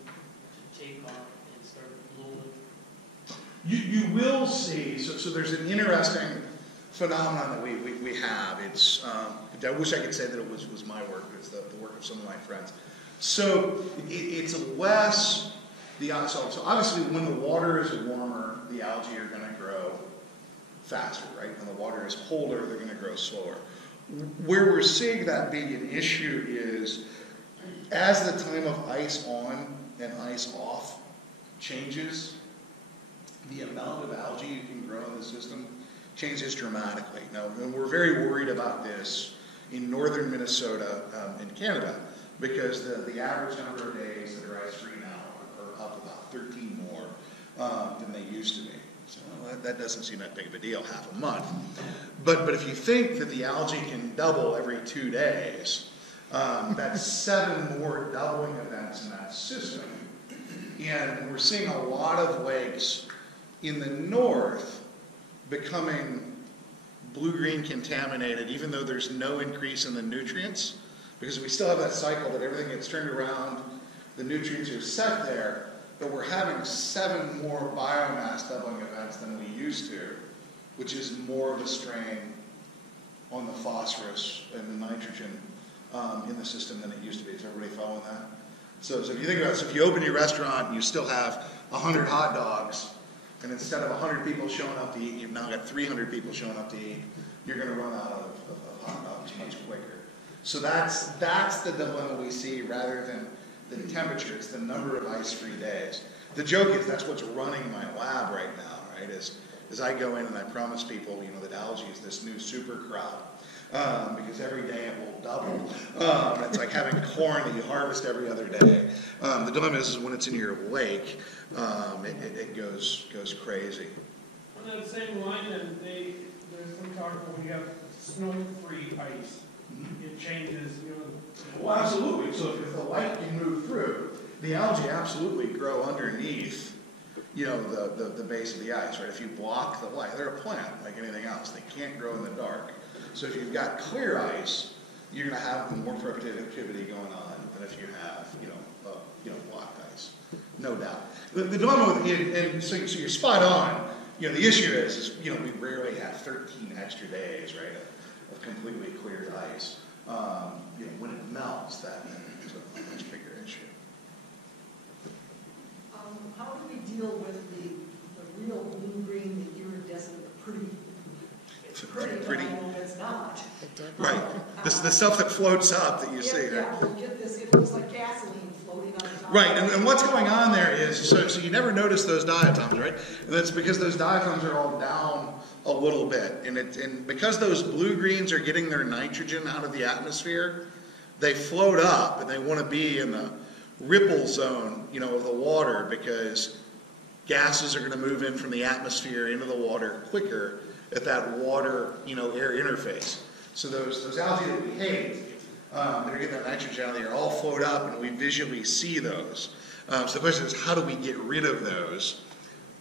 to take off and start blowing? You will see. So there's an interesting phenomenon that we have. It's I wish I could say that it was my work, but it's the work of some of my friends. So it's less so obviously when the water is warmer, the algae are going to grow faster, right? When the water is colder, they're going to grow slower. Where we're seeing that being an issue is as the time of ice on and ice off changes, the amount of algae you can grow in the system changes dramatically. Now, and we're very worried about this in northern Minnesota and Canada because the average number of days that are ice-free now are up about 13 more than they used to be. So that doesn't seem that big of a deal, half a month. But if you think that the algae can double every 2 days, that's 7 more doubling events in that system. And we're seeing a lot of lakes in the north becoming blue-green contaminated, even though there's no increase in the nutrients, because we still have that cycle that everything gets turned around, the nutrients are set there, but we're having 7 more biomass doubling events than we used to, which is more of a strain on the phosphorus and the nitrogen in the system than it used to be. Is everybody following that? So if you think about it, so if you open your restaurant and you still have 100 hot dogs, And instead of 100 people showing up to eat, you've now got 300 people showing up to eat. You're going to run out of hot dogs much quicker. So that's the dilemma we see rather than the temperature. It's the number of ice-free days. The joke is that's what's running my lab right now, right? As I go in and I promise people, you know, that algae is this new super crop. Because every day it will double. It's like having corn that you harvest every other day. The dilemma is when it's in your lake, it goes crazy. On that same line, then, there's some talk about when you have snow-free ice, it changes, you know. Well, absolutely. So if the light can move through, the algae absolutely grow underneath, you know, the base of the ice, right? If you block the light, they're a plant like anything else. They can't grow in the dark. So if you've got clear ice, you're going to have more productivity going on than if you have, blocked ice. No doubt. The dilemma with it, and so you're spot on. You know, the issue is, you know, we rarely have 13 extra days, right, of completely cleared ice. You know, when it melts, that is a much bigger issue. How do we deal with the real blue-green, the iridescent, the pretty? It's pretty. But it's not. Right. The stuff that floats up that you see. Right? Yeah, we'll get this. It looks like gasoline floating on the top. Right, and what's going on there is, so you never notice those diatoms, right? And that's because those diatoms are all down a little bit. And because those blue-greens are getting their nitrogen out of the atmosphere, they float up and they want to be in the ripple zone, you know, of the water because gases are going to move in from the atmosphere into the water quicker at that water, you know, air interface. So those algae that we hate, that are getting that nitrogen out of the air, all float up and we visually see those. So the question is, how do we get rid of those?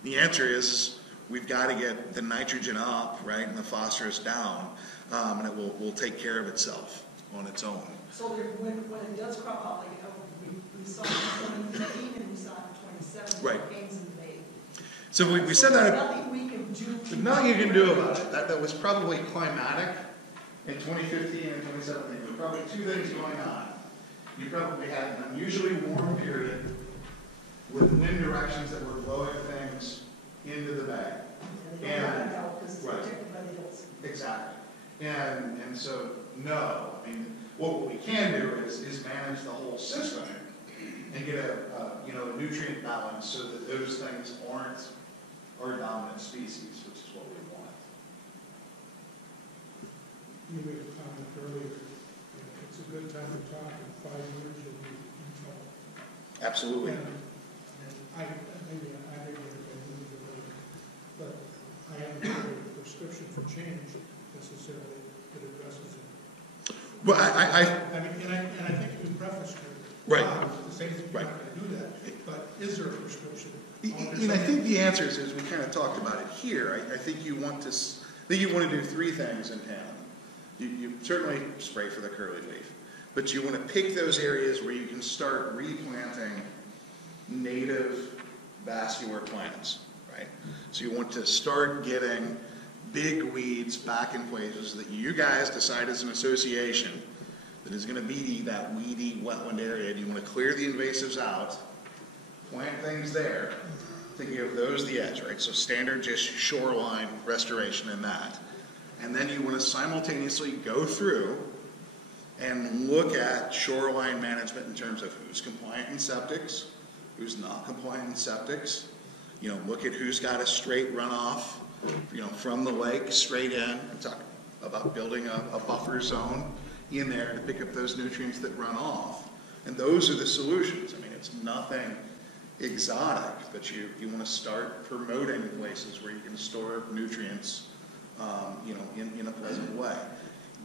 The answer is we've got to get the nitrogen up, right, and the phosphorus down, and it will take care of itself on its own. So when it does crop out, like we saw in 2015 and we saw in 2017, right. hurricanes in May. So we said that. There's nothing we can do. There's nothing you can do about it. That was probably climatic in 2015 and 2017. There were probably two things going on. You probably had an unusually warm period with wind directions that were blowing things into the bay. And because it's right. protected by the hills. Exactly. And so, no. I mean, what we can do is manage the whole system and get a nutrient balance so that those things aren't our dominant species, which is what we want. You made a comment earlier. It's a good time to talk. In 5 years, you'll be in trouble. Absolutely. And I maybe but I haven't heard a prescription for change necessarily that addresses it. Well, I think you prefaced your right. To say that you're not going to do that, but is there a prescription? And I think the answer is we kind of talked about it here. I think you want to do three things in town. You certainly spray for the curly leaf, but you want to pick those areas where you can start replanting native vascular plants, right? So you want to start getting big weeds back in places that you guys decide as an association that is going to be that weedy wetland area. And you want to clear the invasives out, plant things there, thinking of those the edge, right? So standard just shoreline restoration in that. And then you want to simultaneously go through and look at shoreline management in terms of who's compliant in septics, who's not compliant in septics. You know, look at who's got a straight runoff, you know, from the lake straight in. And talk about building a buffer zone in there to pick up those nutrients that run off. And those are the solutions. I mean, it's nothing exotic, but you want to start promoting places where you can store nutrients, in a pleasant way.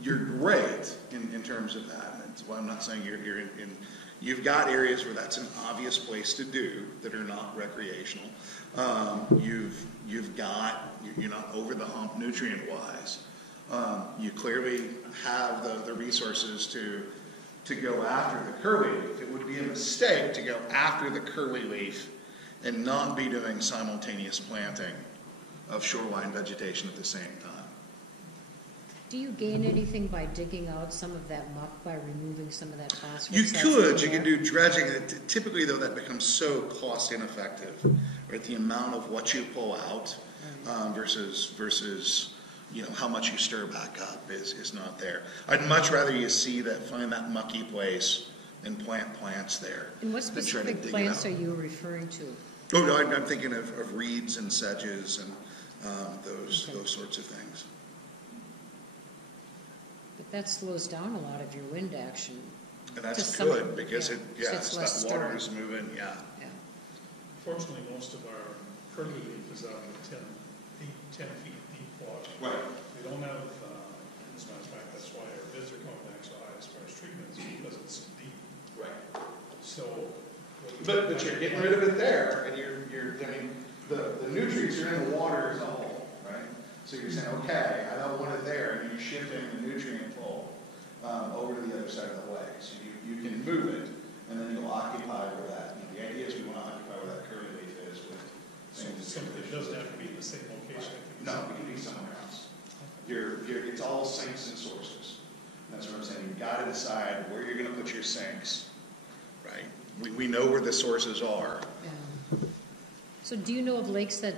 You're great in terms of that. And that's why I'm not saying you're in. You've got areas where that's an obvious place to do that are not recreational. You're not over the hump nutrient wise. You clearly have the resources to go after the curly leaf. It would be a mistake to go after the curly leaf and not be doing simultaneous planting of shoreline vegetation at the same time. Do you gain anything by digging out some of that muck, by removing some of that phosphorus? You that's could, in you there? could do dredging. Typically, though, that becomes so cost ineffective, right? The amount of what you pull out versus how much you stir back up is not there. I'd much rather you find that mucky place and plant plants there. And what than try to specific dig it plants out. are you referring to? Oh no, I'm thinking of reeds and sedges and those sorts of things. But that slows down a lot of your wind action. And that's Just some- good because yeah, so it's less that water stirring. is moving. Yeah. Yeah. Fortunately, most of our curly leaf is out in the 10 feet deep water. Right. We don't have, as a matter of fact, that's why our bids are coming back so high as far as treatments, because it's so deep. Right. So. But you're getting rid of it there, and the nutrients are in the water as a whole, right? So you're saying, okay, I don't want it there, and you're shifting the nutrient flow over to the other side of the lake. So you can move it, and then you'll occupy where that. The idea is we want to occupy where that curly leaf is with. It doesn't have to be the same location. No, it can be somewhere else. It's all sinks and sources. That's what I'm saying. You've got to decide where you're going to put your sinks, right? We know where the sources are. Yeah. So do you know of lakes that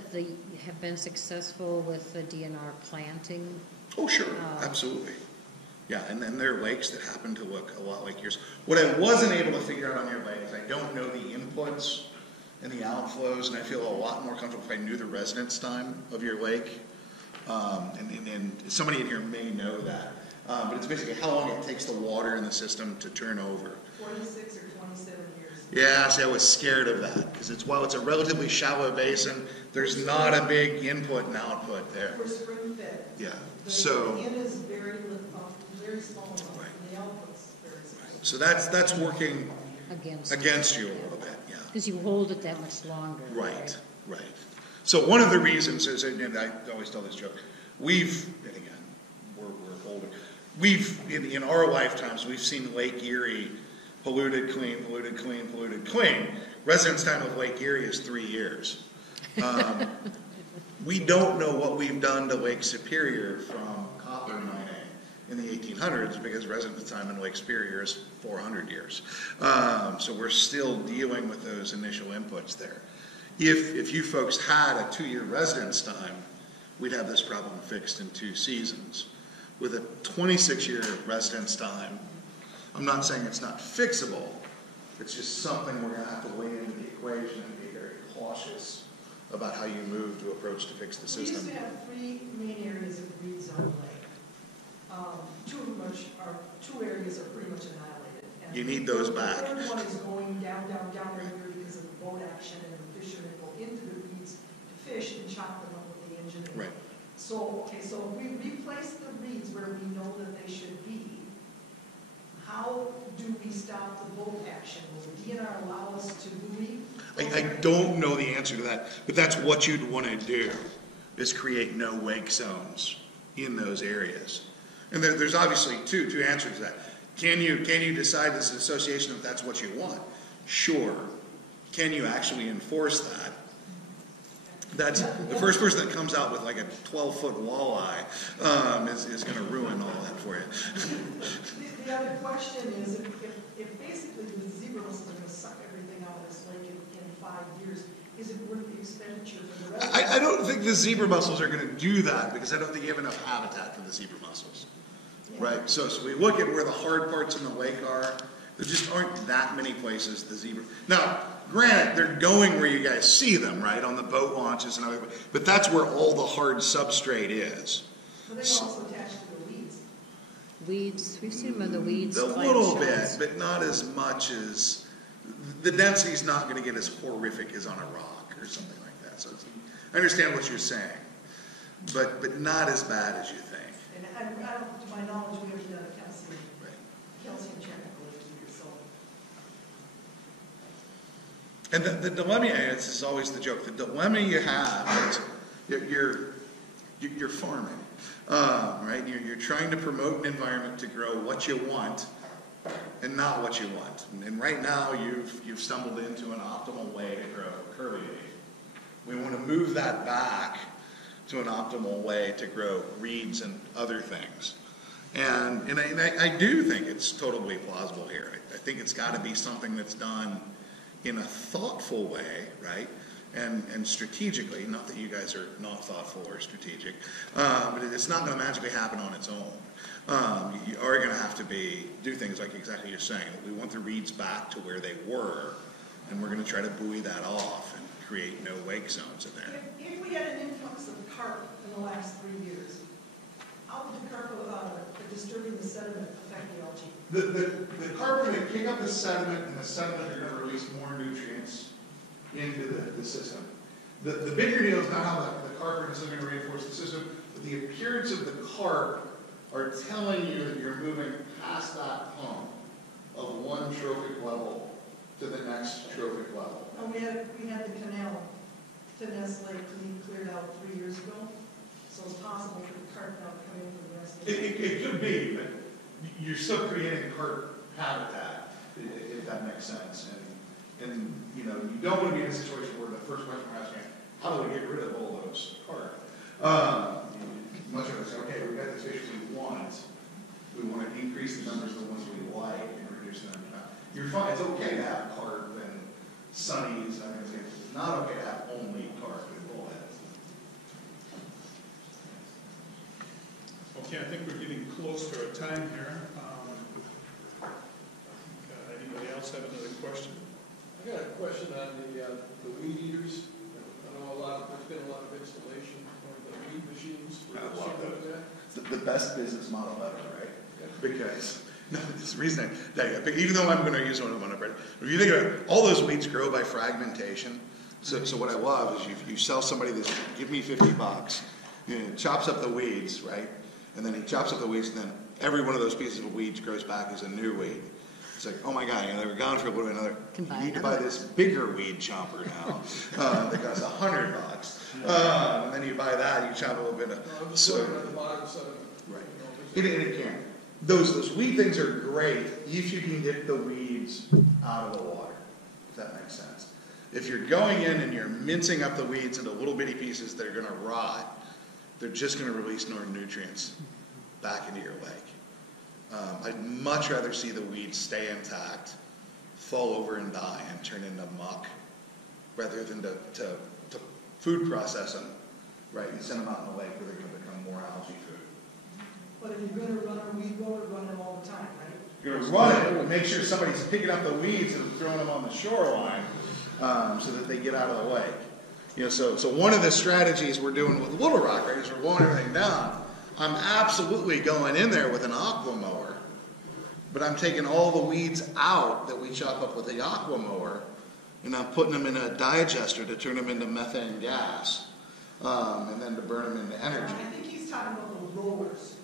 have been successful with the DNR planting? Oh, sure, absolutely. Yeah, and then there are lakes that happen to look a lot like yours. What I wasn't able to figure out on your lake is I don't know the inputs and the outflows, and I feel a lot more comfortable if I knew the residence time of your lake. And somebody in here may know that. But it's basically how long it takes the water in the system to turn over. 26 or 27 years. Yeah, see, I was scared of that because while it's a relatively shallow basin, there's not a big input and output there. We're spring fed. Yeah, The so in is very small amount, Right. and the output's very small. so that's working against you a little bit. Yeah. Because you hold it that much longer. Right. So one of the reasons is, and I always tell this joke, and again, we're older, in our lifetimes, we've seen Lake Erie polluted, clean, polluted, clean, polluted, clean. Residence time of Lake Erie is 3 years. We don't know what we've done to Lake Superior from copper mining in the 1800s because residence time in Lake Superior is 400 years. So we're still dealing with those initial inputs there. If you folks had a 2-year residence time, we'd have this problem fixed in 2 seasons. With a 26-year residence time, I'm not saying it's not fixable, it's just something we're going to have to weigh into the equation and be very cautious about how you move to approach to fix the We used system. to have 3 main areas of reeds on the lake. 2 areas are pretty much annihilated. And You need those back. The third one is going down every year because of the boat action and the fishermen go into the reeds to fish and chop them up with the engine. Right. So if we replace the reeds where we know that they should be, how do we stop the boat action? Will the DNR allow us to buoy? I don't know the answer to that, but that's what you'd want to do, is create no wake zones in those areas. And there's obviously two answers to that. Can you decide as an association if that's what you want? Sure. Can you actually enforce that? That's the first person that comes out with like a 12-foot walleye is going to ruin all that for you. The other question is, if basically the zebra mussels are going to suck everything out of this lake in 5 years, is it worth the expenditure for the rest? I don't think the zebra mussels are going to do that because I don't think you have enough habitat for the zebra mussels. Yeah. Right? So we look at where the hard parts in the lake are. There just aren't that many places the zebra. Now, granted, they're going where you guys see them, right, on the boat launches and other. But that's where all the hard substrate is. But they're also attached to the weeds. Weeds, we've seen them in the weeds. A clam little bit, shells. but not as much as the density's not going to get as horrific as on a rock or something like that. So I understand what you're saying, but not as bad as you think. And I don't, to my knowledge, we haven't done a calcium check on the lake either, so. And the dilemma, and this is always the joke, the dilemma you have is you're farming, right? You're trying to promote an environment to grow what you want and not what you want. And right now you've stumbled into an optimal way to grow curly leaf. We want to move that back to an optimal way to grow reeds and other things. And I do think it's totally plausible here. I think it's got to be something that's done in a thoughtful way, right? And strategically, not that you guys are not thoughtful or strategic, but it's not going to magically happen on its own. You are going to have to do things like exactly you're saying. We want the reeds back to where they were, and we're going to try to buoy that off and create no wake zones in there. If we had an influx of carp in the last 3 years, how would the carp disturbing the sediment affect the algae? The carp are going to kick up the sediment, and the sediment are going to release more nutrients into the system. The bigger deal is not how the carp are necessarily going to reinforce the system, but the appearance of the carp are telling you that you're moving past that pump of one trophic level to the next trophic level. And we had the canal to Ness Lake to be cleared out 3 years ago, so it's possible for the carp now to come in for the rest of the year. It could be, but you're still creating carp habitat, if that makes sense. And you know, you don't want to be in a situation where the first question we're asking, how do we get rid of all those carp? Much of us say, okay, we've got the fish we want. We want to increase the numbers of the ones we like and reduce them. You're fine. It's okay to have carp and sunnies. I mean, it's not okay to have only carp and bullheads. Okay, I think we're getting close to our time here. Anybody else have another question? I got a question on the weed eaters. I know there's been a lot of installation of the weed machines. I love that. The best business model ever, right? Yeah. Because, no, this reason even though I'm going to use one of them, if you think about it, all those weeds grow by fragmentation. So what I love is you sell somebody this, give me $50, chops up the weeds, right? And then he chops up the weeds, and then every one of those pieces of weeds grows back as a new weed. It's like, oh my God, they were gone for a little bit. You need to buy this bigger weed chopper now that costs $100. And then you buy that, you chop a little bit of. Right. It can. Those weed things are great if you can get the weeds out of the water, if that makes sense. If you're going in and you're mincing up the weeds into little bitty pieces that are going to rot, they're just going to release more nutrients back into your lake. I'd much rather see the weeds stay intact, fall over and die, and turn into muck, rather than to food process them, right, and send them out in the lake where they're going to become more algae food. But if you're going to run a weed roller, run them all the time, right? You're going to run it, make sure somebody's picking up the weeds and throwing them on the shoreline so that they get out of the lake. So one of the strategies we're doing with Little Rock, right, is we're blowing everything down. I'm absolutely going in there with an aqua mower, but I'm taking all the weeds out that we chop up with the aqua mower, and I'm putting them in a digester to turn them into methane gas, and then to burn them into energy. I think he's talking about the rollers.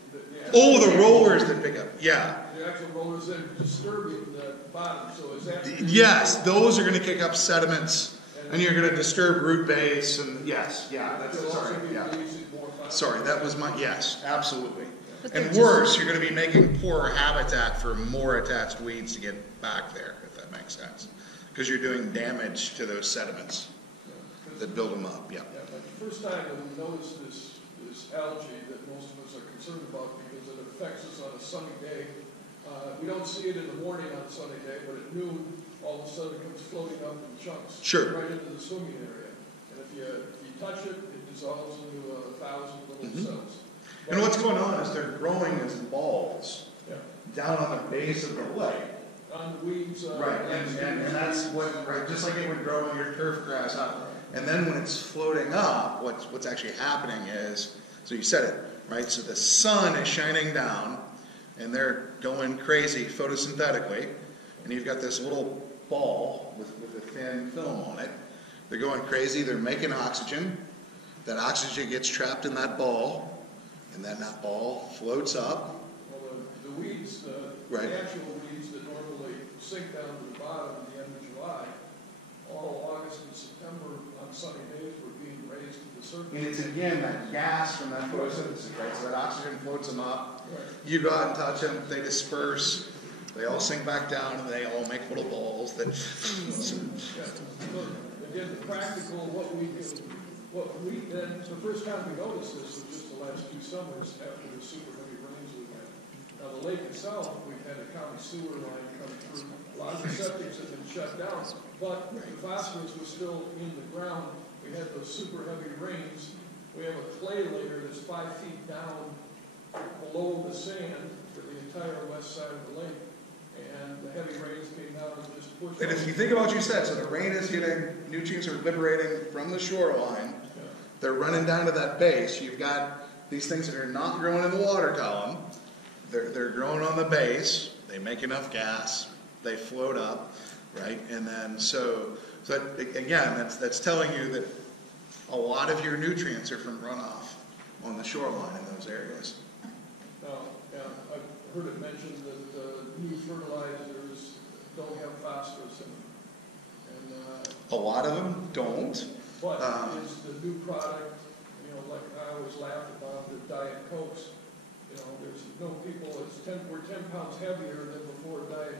The rollers that pick up, yeah. The actual rollers that are disturbing the bottom, so is that... Yes, those are going to kick up sediments, and you're going to disturb root base, and yes, Sorry, that was yes, absolutely. And worse, you're going to be making poorer habitat for more attached weeds to get back there, if that makes sense. Because you're doing damage to those sediments that build them up, yeah. But the first time that we noticed this algae that most of us are concerned about because it affects us on a sunny day, we don't see it in the morning on a sunny day, but at noon, all of a sudden it comes floating up in chunks right into the swimming area. And if you touch it, it dissolves into 1,000 little cells. And what's going on is they're growing as balls down on the base of the lake. On the weeds. Right, and that's what, right, just like it would grow on your turf grass up. And then when it's floating up, what's actually happening is, so you said it, right? So the sun is shining down, and they're going crazy photosynthetically, and you've got this little ball with a thin film on it. They're going crazy, they're making oxygen. That oxygen gets trapped in that ball, and then that ball floats up. Well, the weeds, the actual weeds that normally sink down to the bottom at the end of July, all August and September on sunny days were being raised to the surface. And it's again that gas from that photosynthesis, right? So that oxygen floats them up. Right. You go out and touch them, they disperse, they all sink back down, and they all make little balls that. So, again, the practical, then the first time we noticed this was just the last 2 summers after the super heavy rains we had. The lake itself, we've had a county sewer line come through. A lot of the septics have been shut down, but the phosphorus was still in the ground. We had those super heavy rains. We have a clay layer that's 5 feet down below the sand for the entire west side of the lake. And the heavy rains came down and just pushed. And if you think about what you said, so the rain is hitting, nutrients are liberating from the shoreline. Yeah. They're running down to that base. You've got these things that are not growing in the water column. They're growing on the base. They make enough gas. They float up, right? And then so that, again, that's telling you that a lot of your nutrients are from runoff on the shoreline in those areas. Now, yeah, I've heard it mentioned that new fertilizers don't have phosphorus in them. And, A lot of them don't. but is the new product, like I always laugh about the Diet Cokes. There's no people, we're 10 pounds heavier than before Diet,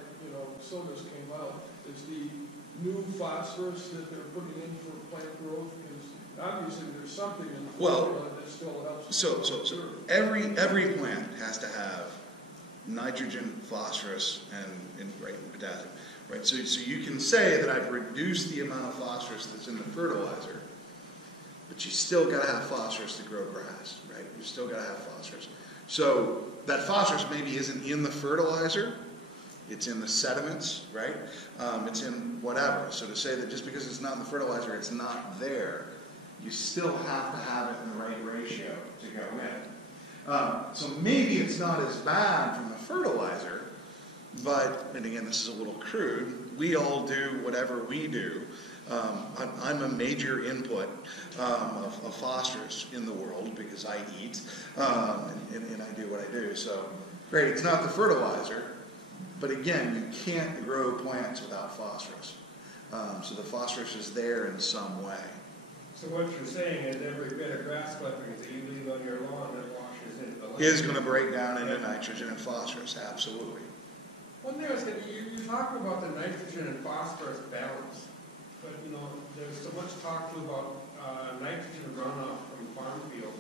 sodas came out. Is the new phosphorus that they're putting in for plant growth, because obviously there's something in the formula that still helps. So every plant has to have nitrogen, phosphorus, and potassium, right? So you can say that I've reduced the amount of phosphorus that's in the fertilizer, but you still got to have phosphorus to grow grass, right? You still got to have phosphorus. So that phosphorus maybe isn't in the fertilizer, it's in the sediments, right? It's in whatever. So to say that just because it's not in the fertilizer, it's not there, you still have to have it in the right ratio to go in. So maybe it's not as bad from the fertilizer, but, and again, this is a little crude, we all do whatever we do. I'm a major input of phosphorus in the world because I eat and I do what I do. So, great, it's not the fertilizer, but again, you can't grow plants without phosphorus. So the phosphorus is there in some way. So what you're saying is every bit of grass clippings that you leave on your lawn that washes into the lake Is going to break down into nitrogen and phosphorus, absolutely. One thing I was thinking, you talk about the nitrogen and phosphorus balance, but there's so much talk too about nitrogen runoff from farm fields.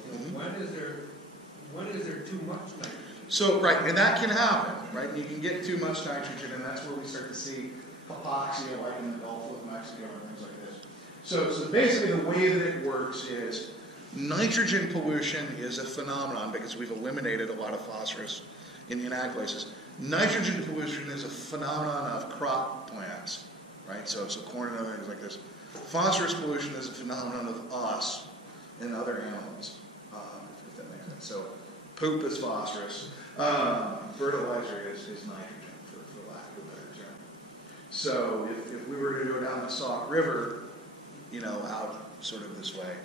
When is there too much nitrogen? So, right, and that can happen, right? You can get too much nitrogen, and that's where we start to see hypoxia, like in the Gulf of Mexico and things like this. So basically the way that it works is nitrogen pollution is a phenomenon because we've eliminated a lot of phosphorus in ag places. Nitrogen pollution is a phenomenon of crop plants, right? So corn and other things like this. Phosphorus pollution is a phenomenon of us and other animals, if that makes sense. So poop is phosphorus. Fertilizer is nitrogen, for lack of a better term. So if we were to go down the Sauk River, out sort of this way,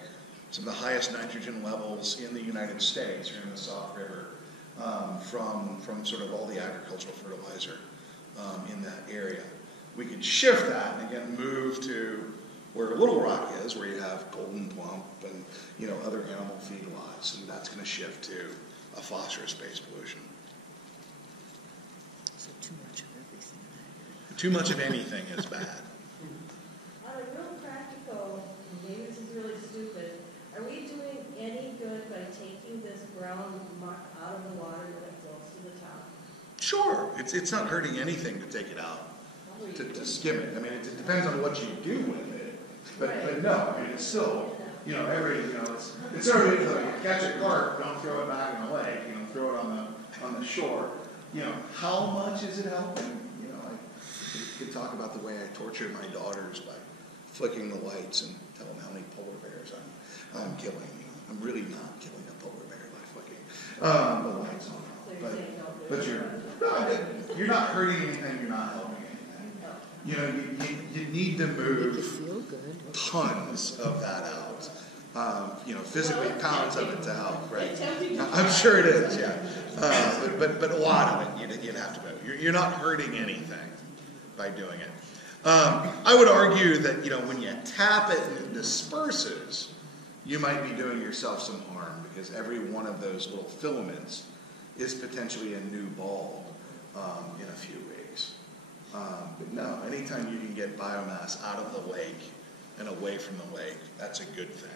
some of the highest nitrogen levels in the United States are in the Sauk River from sort of all the agricultural fertilizer in that area. We could shift that and again move to where Little Rock is, where you have golden plump and other animal feed lots, and that's going to shift to a phosphorus-based pollution. So too much of everything. Too much of anything is bad. On a real practical, maybe this is really stupid, are we doing any good by taking this brown muck out of the water when it flows to the top? Sure, it's not hurting anything to take it out, to skim it. I mean, it depends on what you do with it. But no, I mean, it's still, it's sort of like you catch a carp, don't throw it back in the lake, throw it on the shore. How much is it helping? I could talk about the way I torture my daughters by flicking the lights and tell them how many polar bears I'm killing. I'm really not killing a polar bear by flicking the lights on. But you're not hurting anything, you're not helping anything. You need to move tons of that out. Physically pounds of it to help, right? I'm sure it is, yeah. But a lot of it you'd have to move. You're not hurting anything by doing it. I would argue that when you tap it and it disperses, you might be doing yourself some harm because every one of those little filaments is potentially a new bulb in a few weeks. But no, anytime you can get biomass out of the lake and away from the lake, that's a good thing.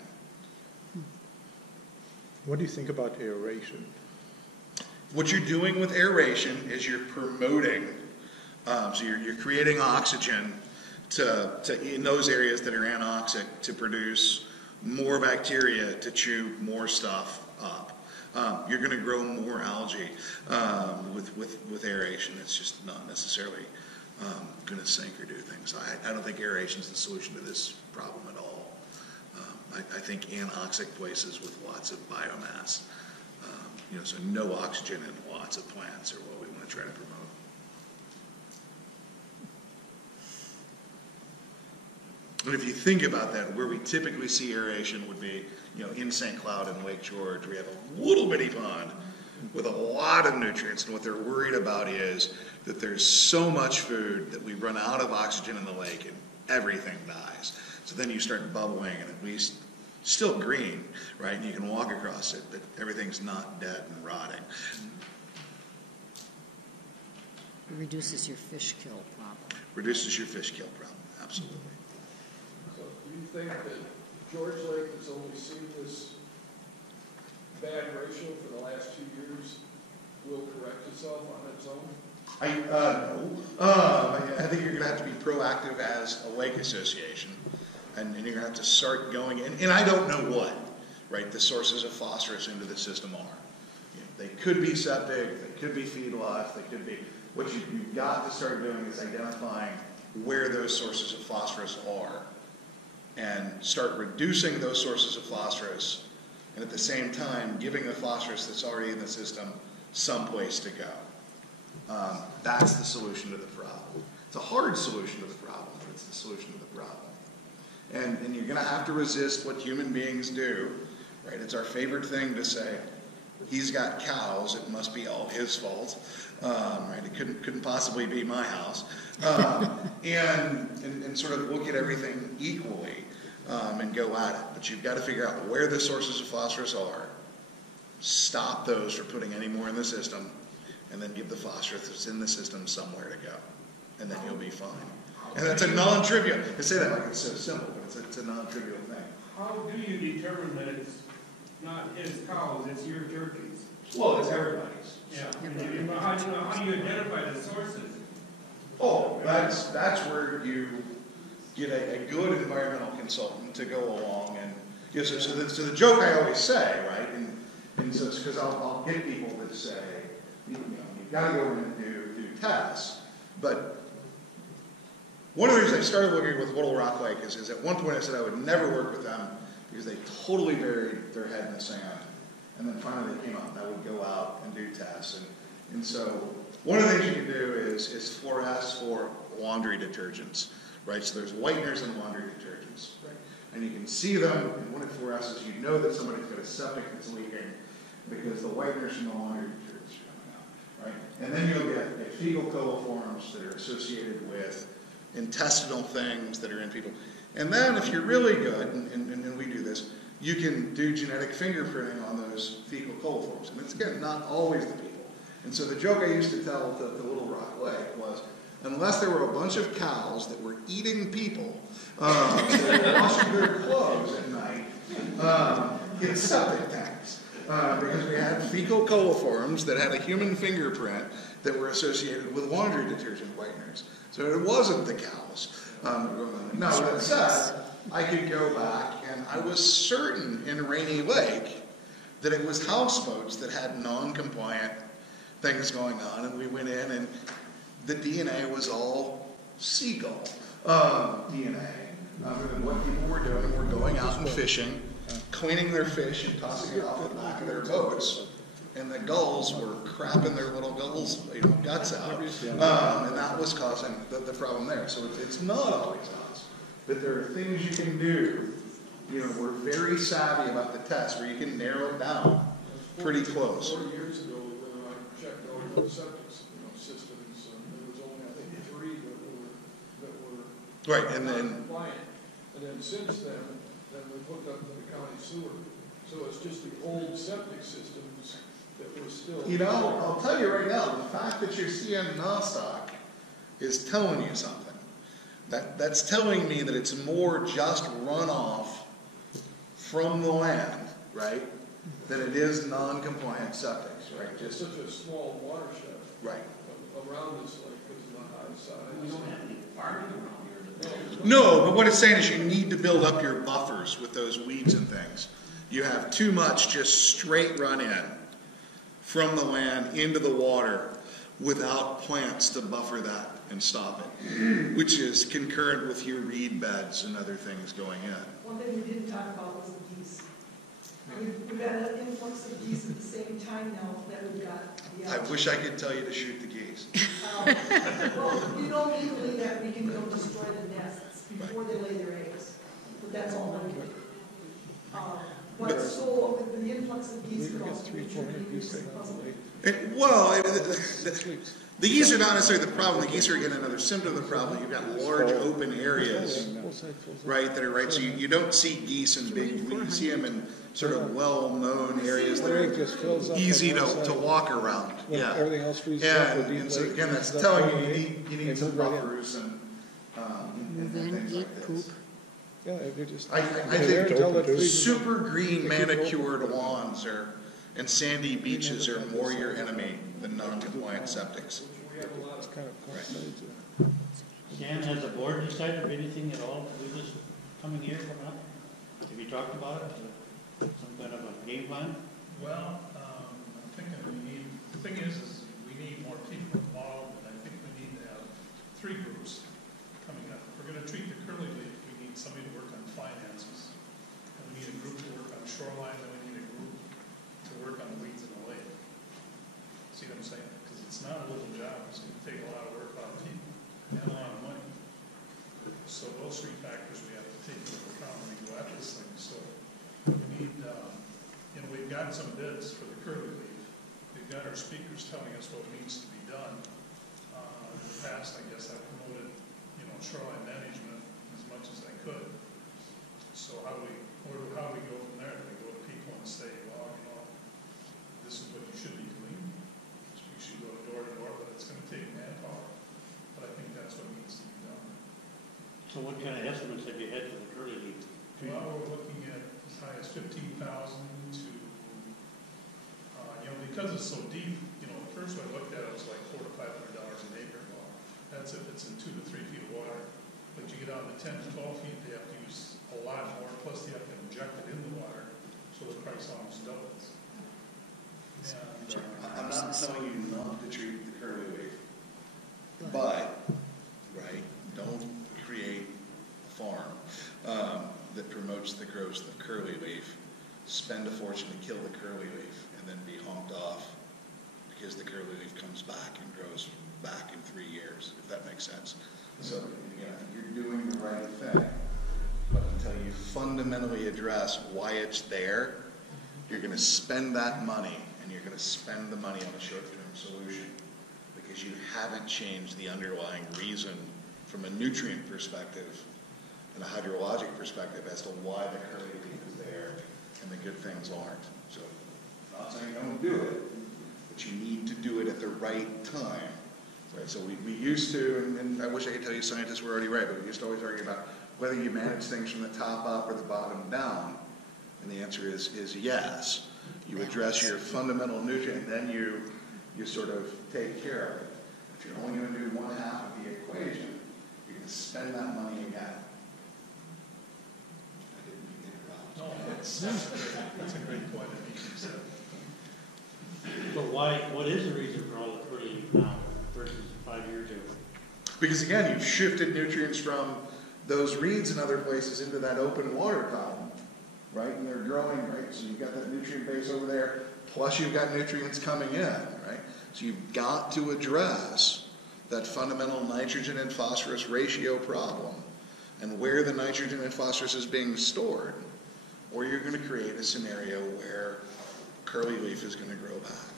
What do you think about aeration? what you're doing with aeration is you're promoting, so you're creating oxygen to in those areas that are anoxic to produce more bacteria to chew more stuff up. You're going to grow more algae with aeration. It's just not necessarily going to sink or do things. I don't think aeration is the solution to this problem at all. I think anoxic places with lots of biomass, so no oxygen and lots of plants are what we want to try to promote. And if you think about that, where we typically see aeration would be, in St. Cloud and Lake George, we have a little bitty pond with a lot of nutrients, and what they're worried about is that there's so much food that we run out of oxygen in the lake and everything dies. So then you start bubbling, and at least still green, right? And you can walk across it, but everything's not dead and rotting. It reduces your fish kill problem. Reduces your fish kill problem, absolutely. So do you think that George Lake has only seen this bad ratio for the last 2 years will correct itself on its own? No. I think you're going to have to be proactive as a lake association, and you're going to have to start going in. And I don't know what, right, the sources of phosphorus into the system are. They could be septic, they could be feedlots, they could be. What you've got to start doing is identifying where those sources of phosphorus are, and start reducing those sources of phosphorus, and at the same time giving the phosphorus that's already in the system some place to go. That's the solution to the problem. It's a hard solution to the problem, but it's the solution to the problem. And you're going to have to resist what human beings do, right? It's our favorite thing to say, he's got cows, it must be all his fault, right? It couldn't possibly be my house. And sort of look at everything equally and go at it. But you've got to figure out where the sources of phosphorus are, stop those from putting any more in the system, and then give the phosphorus that's in the system somewhere to go. And then you'll be fine. And that's a non-trivial. I say that like it's so simple, but it's a non-trivial thing. How do you determine that it's not his cows, it's your turkeys? Well, it's everybody's. Yeah. How do you identify the sources? Oh, that's where you get a good environmental consultant to go along and so the joke I always say, right, and so it's because I'll get people that say, you've got to go in and do tests, but one of the reasons I started working with Little Rock Lake is at one point I said I would never work with them because they totally buried their head in the sand. And then finally they came out and I would go out and do tests. And so one of the things you can do is fluoresce for laundry detergents, right? So there's whiteners and laundry detergents, right? And you can see them, and when it fluoresces, you know that somebody's got a septic that's leaking because the whiteners from the laundry detergents are coming out, right? And then you'll get fecal coliforms that are associated with intestinal things that are in people. And then if you're really good, and we do this, you can do genetic fingerprinting on those fecal coliforms. And it's, again, not always the people. And so the joke I used to tell to Little Rock Lake was, unless there were a bunch of cows that were eating people, that were washing their clothes at night, in septic tanks. Because we had fecal coliforms that had a human fingerprint that were associated with laundry detergent whiteners. So it wasn't the cows. Now, that said, I could go back, and I was certain in Rainy Lake that it was houseboats that had non-compliant things going on, and we went in, and the DNA was all seagull DNA. And what people were doing were going out and fishing, cleaning their fish and tossing it off the back of their boats. And the gulls were crapping their little guts out. And that was causing the problem there. So it's not always us. But there are things you can do. We're very savvy about the test where you can narrow it down pretty close. 4 years ago, when I checked over the septic systems, there was only, I think, 3 that were right, and then compliant. And then since then we hooked up to the county sewer. So it's just the old septic systems that were still. I'll tell you right now, the fact that you're seeing nostoc is telling you something. That's telling me that it's more just runoff from the land, right? than it is non-compliant septics, right? It's Just, such a small watershed right. around this lake because of the high size. We don't have any farming around here. No, but what it's saying is you need to build up your buffers with those weeds and things. You have too much just straight run in from the land into the water without plants to buffer that and stop it, which is concurrent with your reed beds and other things going in. One thing we didn't talk about was the geese. We've had an influx of geese at the same time now that we've got the I wish I could tell you to shoot the geese. Well, you know legally that we can go destroy the nests before they lay their eggs, but that's all one can do. But so, with the influx of geese could also be The geese are not necessarily the problem. The geese are, again, another symptom of the problem. You've got large open areas, right, that are right. So you don't see geese in big, you see them in sort of well-known areas that are easy to walk around. Yeah. Everything else freezes up. And so again, that's telling you need some buffers and things Eat like poop. this. Yeah, they're just. I think super green manicured lawns and sandy beaches are more your enemy than non-compliant septics. It's kind of cost-effective. Dan, has the board decided anything at all with this coming year coming up? Have you talked about it? Some kind of a game plan? Well, I'm thinking the thing is we need more people involved, and I think we need to have 3 groups coming up. If we're going to treat the curly leaf, we need somebody to work on finances. And we need a group to work on shoreline, and we need a group to work on the weeds in the lake. See what I'm saying? Because it's not a little job. It's going to take a lot of work out of people and a lot of money. So those 3 factors we have to take into account when we go at this thing. So we need, we've gotten some bids for the curly leaf. We've got our speakers telling us what needs to be done. In the past, I guess I promoted, shoreline management as much as I could. So how do we go from there? Do we go to people and say, well, this is what you should be doing? You should go door to door, but it's going to take manpower. But I think that's what needs to be done. So what kind of estimates have you had for the curly leaf? Well, we're looking at as high as 15,000 to, because it's so deep. At first when I looked at it, it was like $400 to $500 an acre. Well, that's if it's in 2 to 3 feet of water. But you get down to 10 to 12 feet, they have to use a lot more. Plus, they have to inject it in the water, so the price almost doubles. And, I'm not telling you not to treat the curly leaf, but, right, don't create a farm that promotes the growth of curly leaf, spend a fortune to kill the curly leaf, and then be honked off because the curly leaf comes back and grows back in 3 years, if that makes sense. So, you're doing the right thing, but until you fundamentally address why it's there, you're going to spend that money, and you're going to spend the money on a short-term solution because you haven't changed the underlying reason from a nutrient perspective and a hydrologic perspective as to why the curly leaf is there and the good things aren't. So, I'm not saying don't do it, but you need to do it at the right time. Right? So we used to, and I wish I could tell you scientists were already right, but we used to always argue about whether you manage things from the top up or the bottom down. And the answer is yes. You address your fundamental nutrient, and then you sort of take care of it. If you're only going to do one half of the equation, you're going to spend that money again. I didn't mean to interrupt. no, that's a great point that you said. So what is the reason for all the curly leaf now versus 5 years ago? Because again, you've shifted nutrients from those reeds and other places into that open water column, right? And they're growing, right? So you've got that nutrient base over there, plus you've got nutrients coming in, right? So you've got to address that fundamental nitrogen and phosphorus ratio problem and where the nitrogen and phosphorus is being stored, or you're going to create a scenario where curly leaf is going to grow back.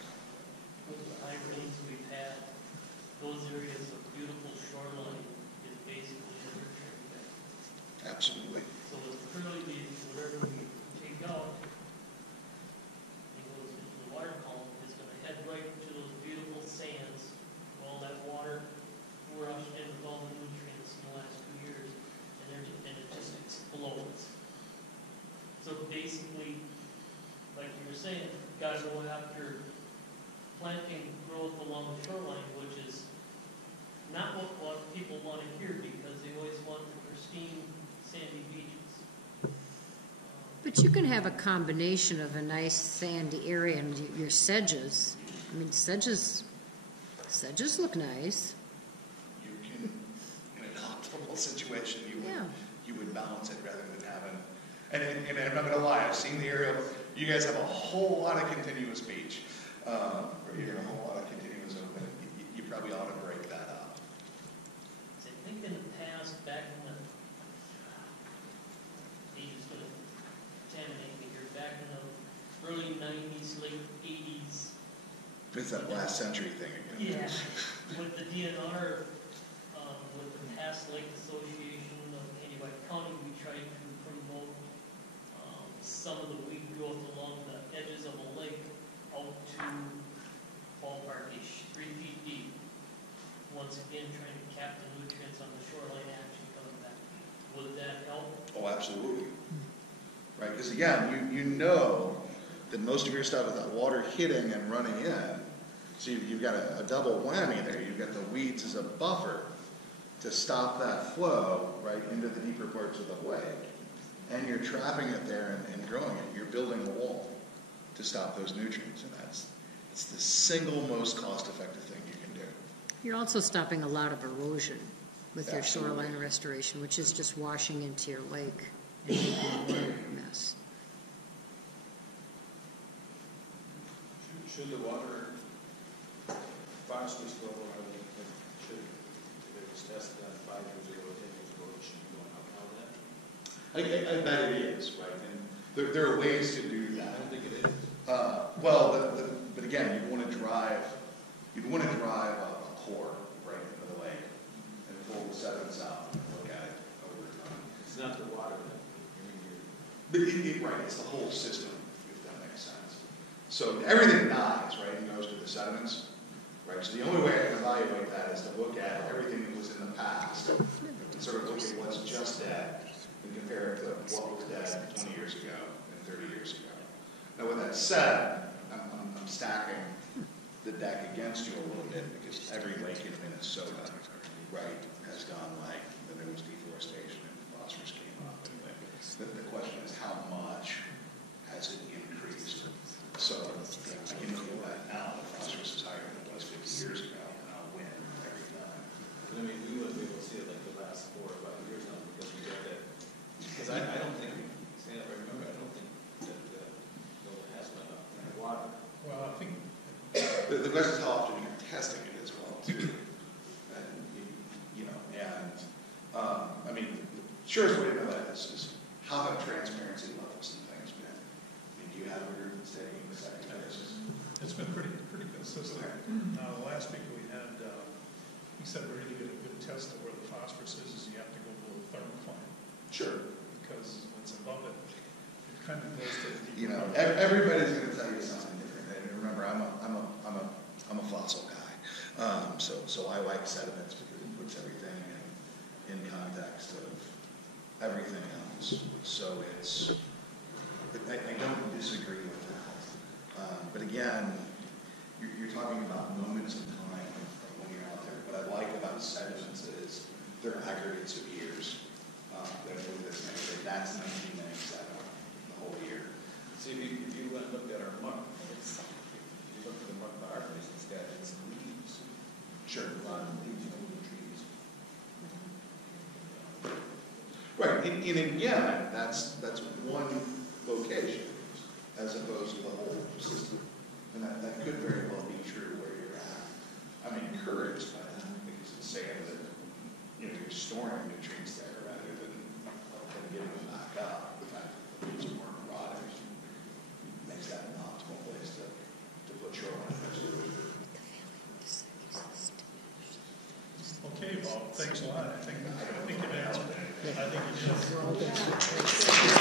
With the high rains we've had, those areas of beautiful shoreline is basically a nurturing bed. Absolutely. So with curly leaf, whatever we take out, and goes into the water column, is going to head right to those beautiful sands. All that water rushed in with all the nutrients in the last 2 years, and it just explodes. So basically, like you were saying, gotta go after planting growth along the shoreline, which is not what people want to hear, because they always want the pristine sandy beaches. But you can have a combination of a nice sandy area and your sedges. I mean, sedges look nice. You can, in an optimal situation, you would balance it rather than having, and I'm not going to lie, I've seen the aerial. You guys have a whole lot of continuous beach, or you have a whole lot of continuous open. You probably ought to break that up. I think in the past, back in the, ages going to contaminate me here, back in the early 90s, late 80s. It's that last century thing again. Yeah, with the DNR, with the past Lake Association of Kennewick County, we tried to promote some of the weed growth along the edges of a lake out to ballpark-ish, 3 feet deep. Once again, trying to cap the nutrients on the shoreline action coming back. Would that help? Oh, absolutely. Right, because again, you know that most of your stuff is that water hitting and running in. So you've got a double whammy there. You've got the weeds as a buffer to stop that flow right into the deeper parts of the lake. And you're trapping it there and growing it. You're building a wall to stop those nutrients. And it's the single most cost-effective thing you can do. You're also stopping a lot of erosion with your Absolutely. shoreline restoration, which is just washing into your lake and making a water mess. Should the water phosphorus level, if it was tested on 5 years ago, 10 years ago, it should be going up now then? I bet it is, right? And there are ways to do that. I don't think it is. But again, you'd want to drive a core right into the lake and pull the sediments out and look at it over time. It's not the water that Right, it's the whole system, if that makes sense. So everything dies, right, and goes to the sediments, right? So the only way I can evaluate that is to look at everything that was in the past and sort of look at what's just dead and compare it to what was dead 20 years ago and 30 years ago. Now, with that said, I'm stacking the deck against you a little bit because every lake in Minnesota, right, has gone like, then there was deforestation and phosphorus came up. And the question is how much has it increased? So I can tell you right now, the phosphorus is higher than it was 50 years ago, and I'll win every time. But I mean, we wouldn't be able to see it like the last 4 or 5 years now because we got that. Because I don't think, stand up, I remember, I don't think that Bill has went up in water. Well, I think The question is how often you're testing it as well, too. And, I mean, the surest way to know that is how have transparency levels and things been? I mean, do you have a group that's taking the second basis? it's been pretty consistent. Now, the last speaker we had, he said we're going to get a good test of where the phosphorus is you have to go below the thermocline. Sure. Because once above it, it kind of goes to the Everybody's going to tell you something different. And remember, I'm a fossil guy, so I like sediments because it puts everything in context of everything else. So I don't disagree with that. But again, you're talking about moments in time when you're out there. What I like about sediments is they're aggregates of years. That's 1997, the whole year. See, if you went and looked at our muck, if you look at the muck bar, it's got its leaves. Sure. A lot of leaves, no trees. Right, and again, that's one location as opposed to the whole system. And that could very well be true where you're at. I'm encouraged by that because it's saying that you're storing nutrients there rather than getting them back up. The fact that the leaves weren't rotting makes that an optimal place to put shoreline restoration. Okay, Bob, thanks a lot. I think you've answered that. I think you did.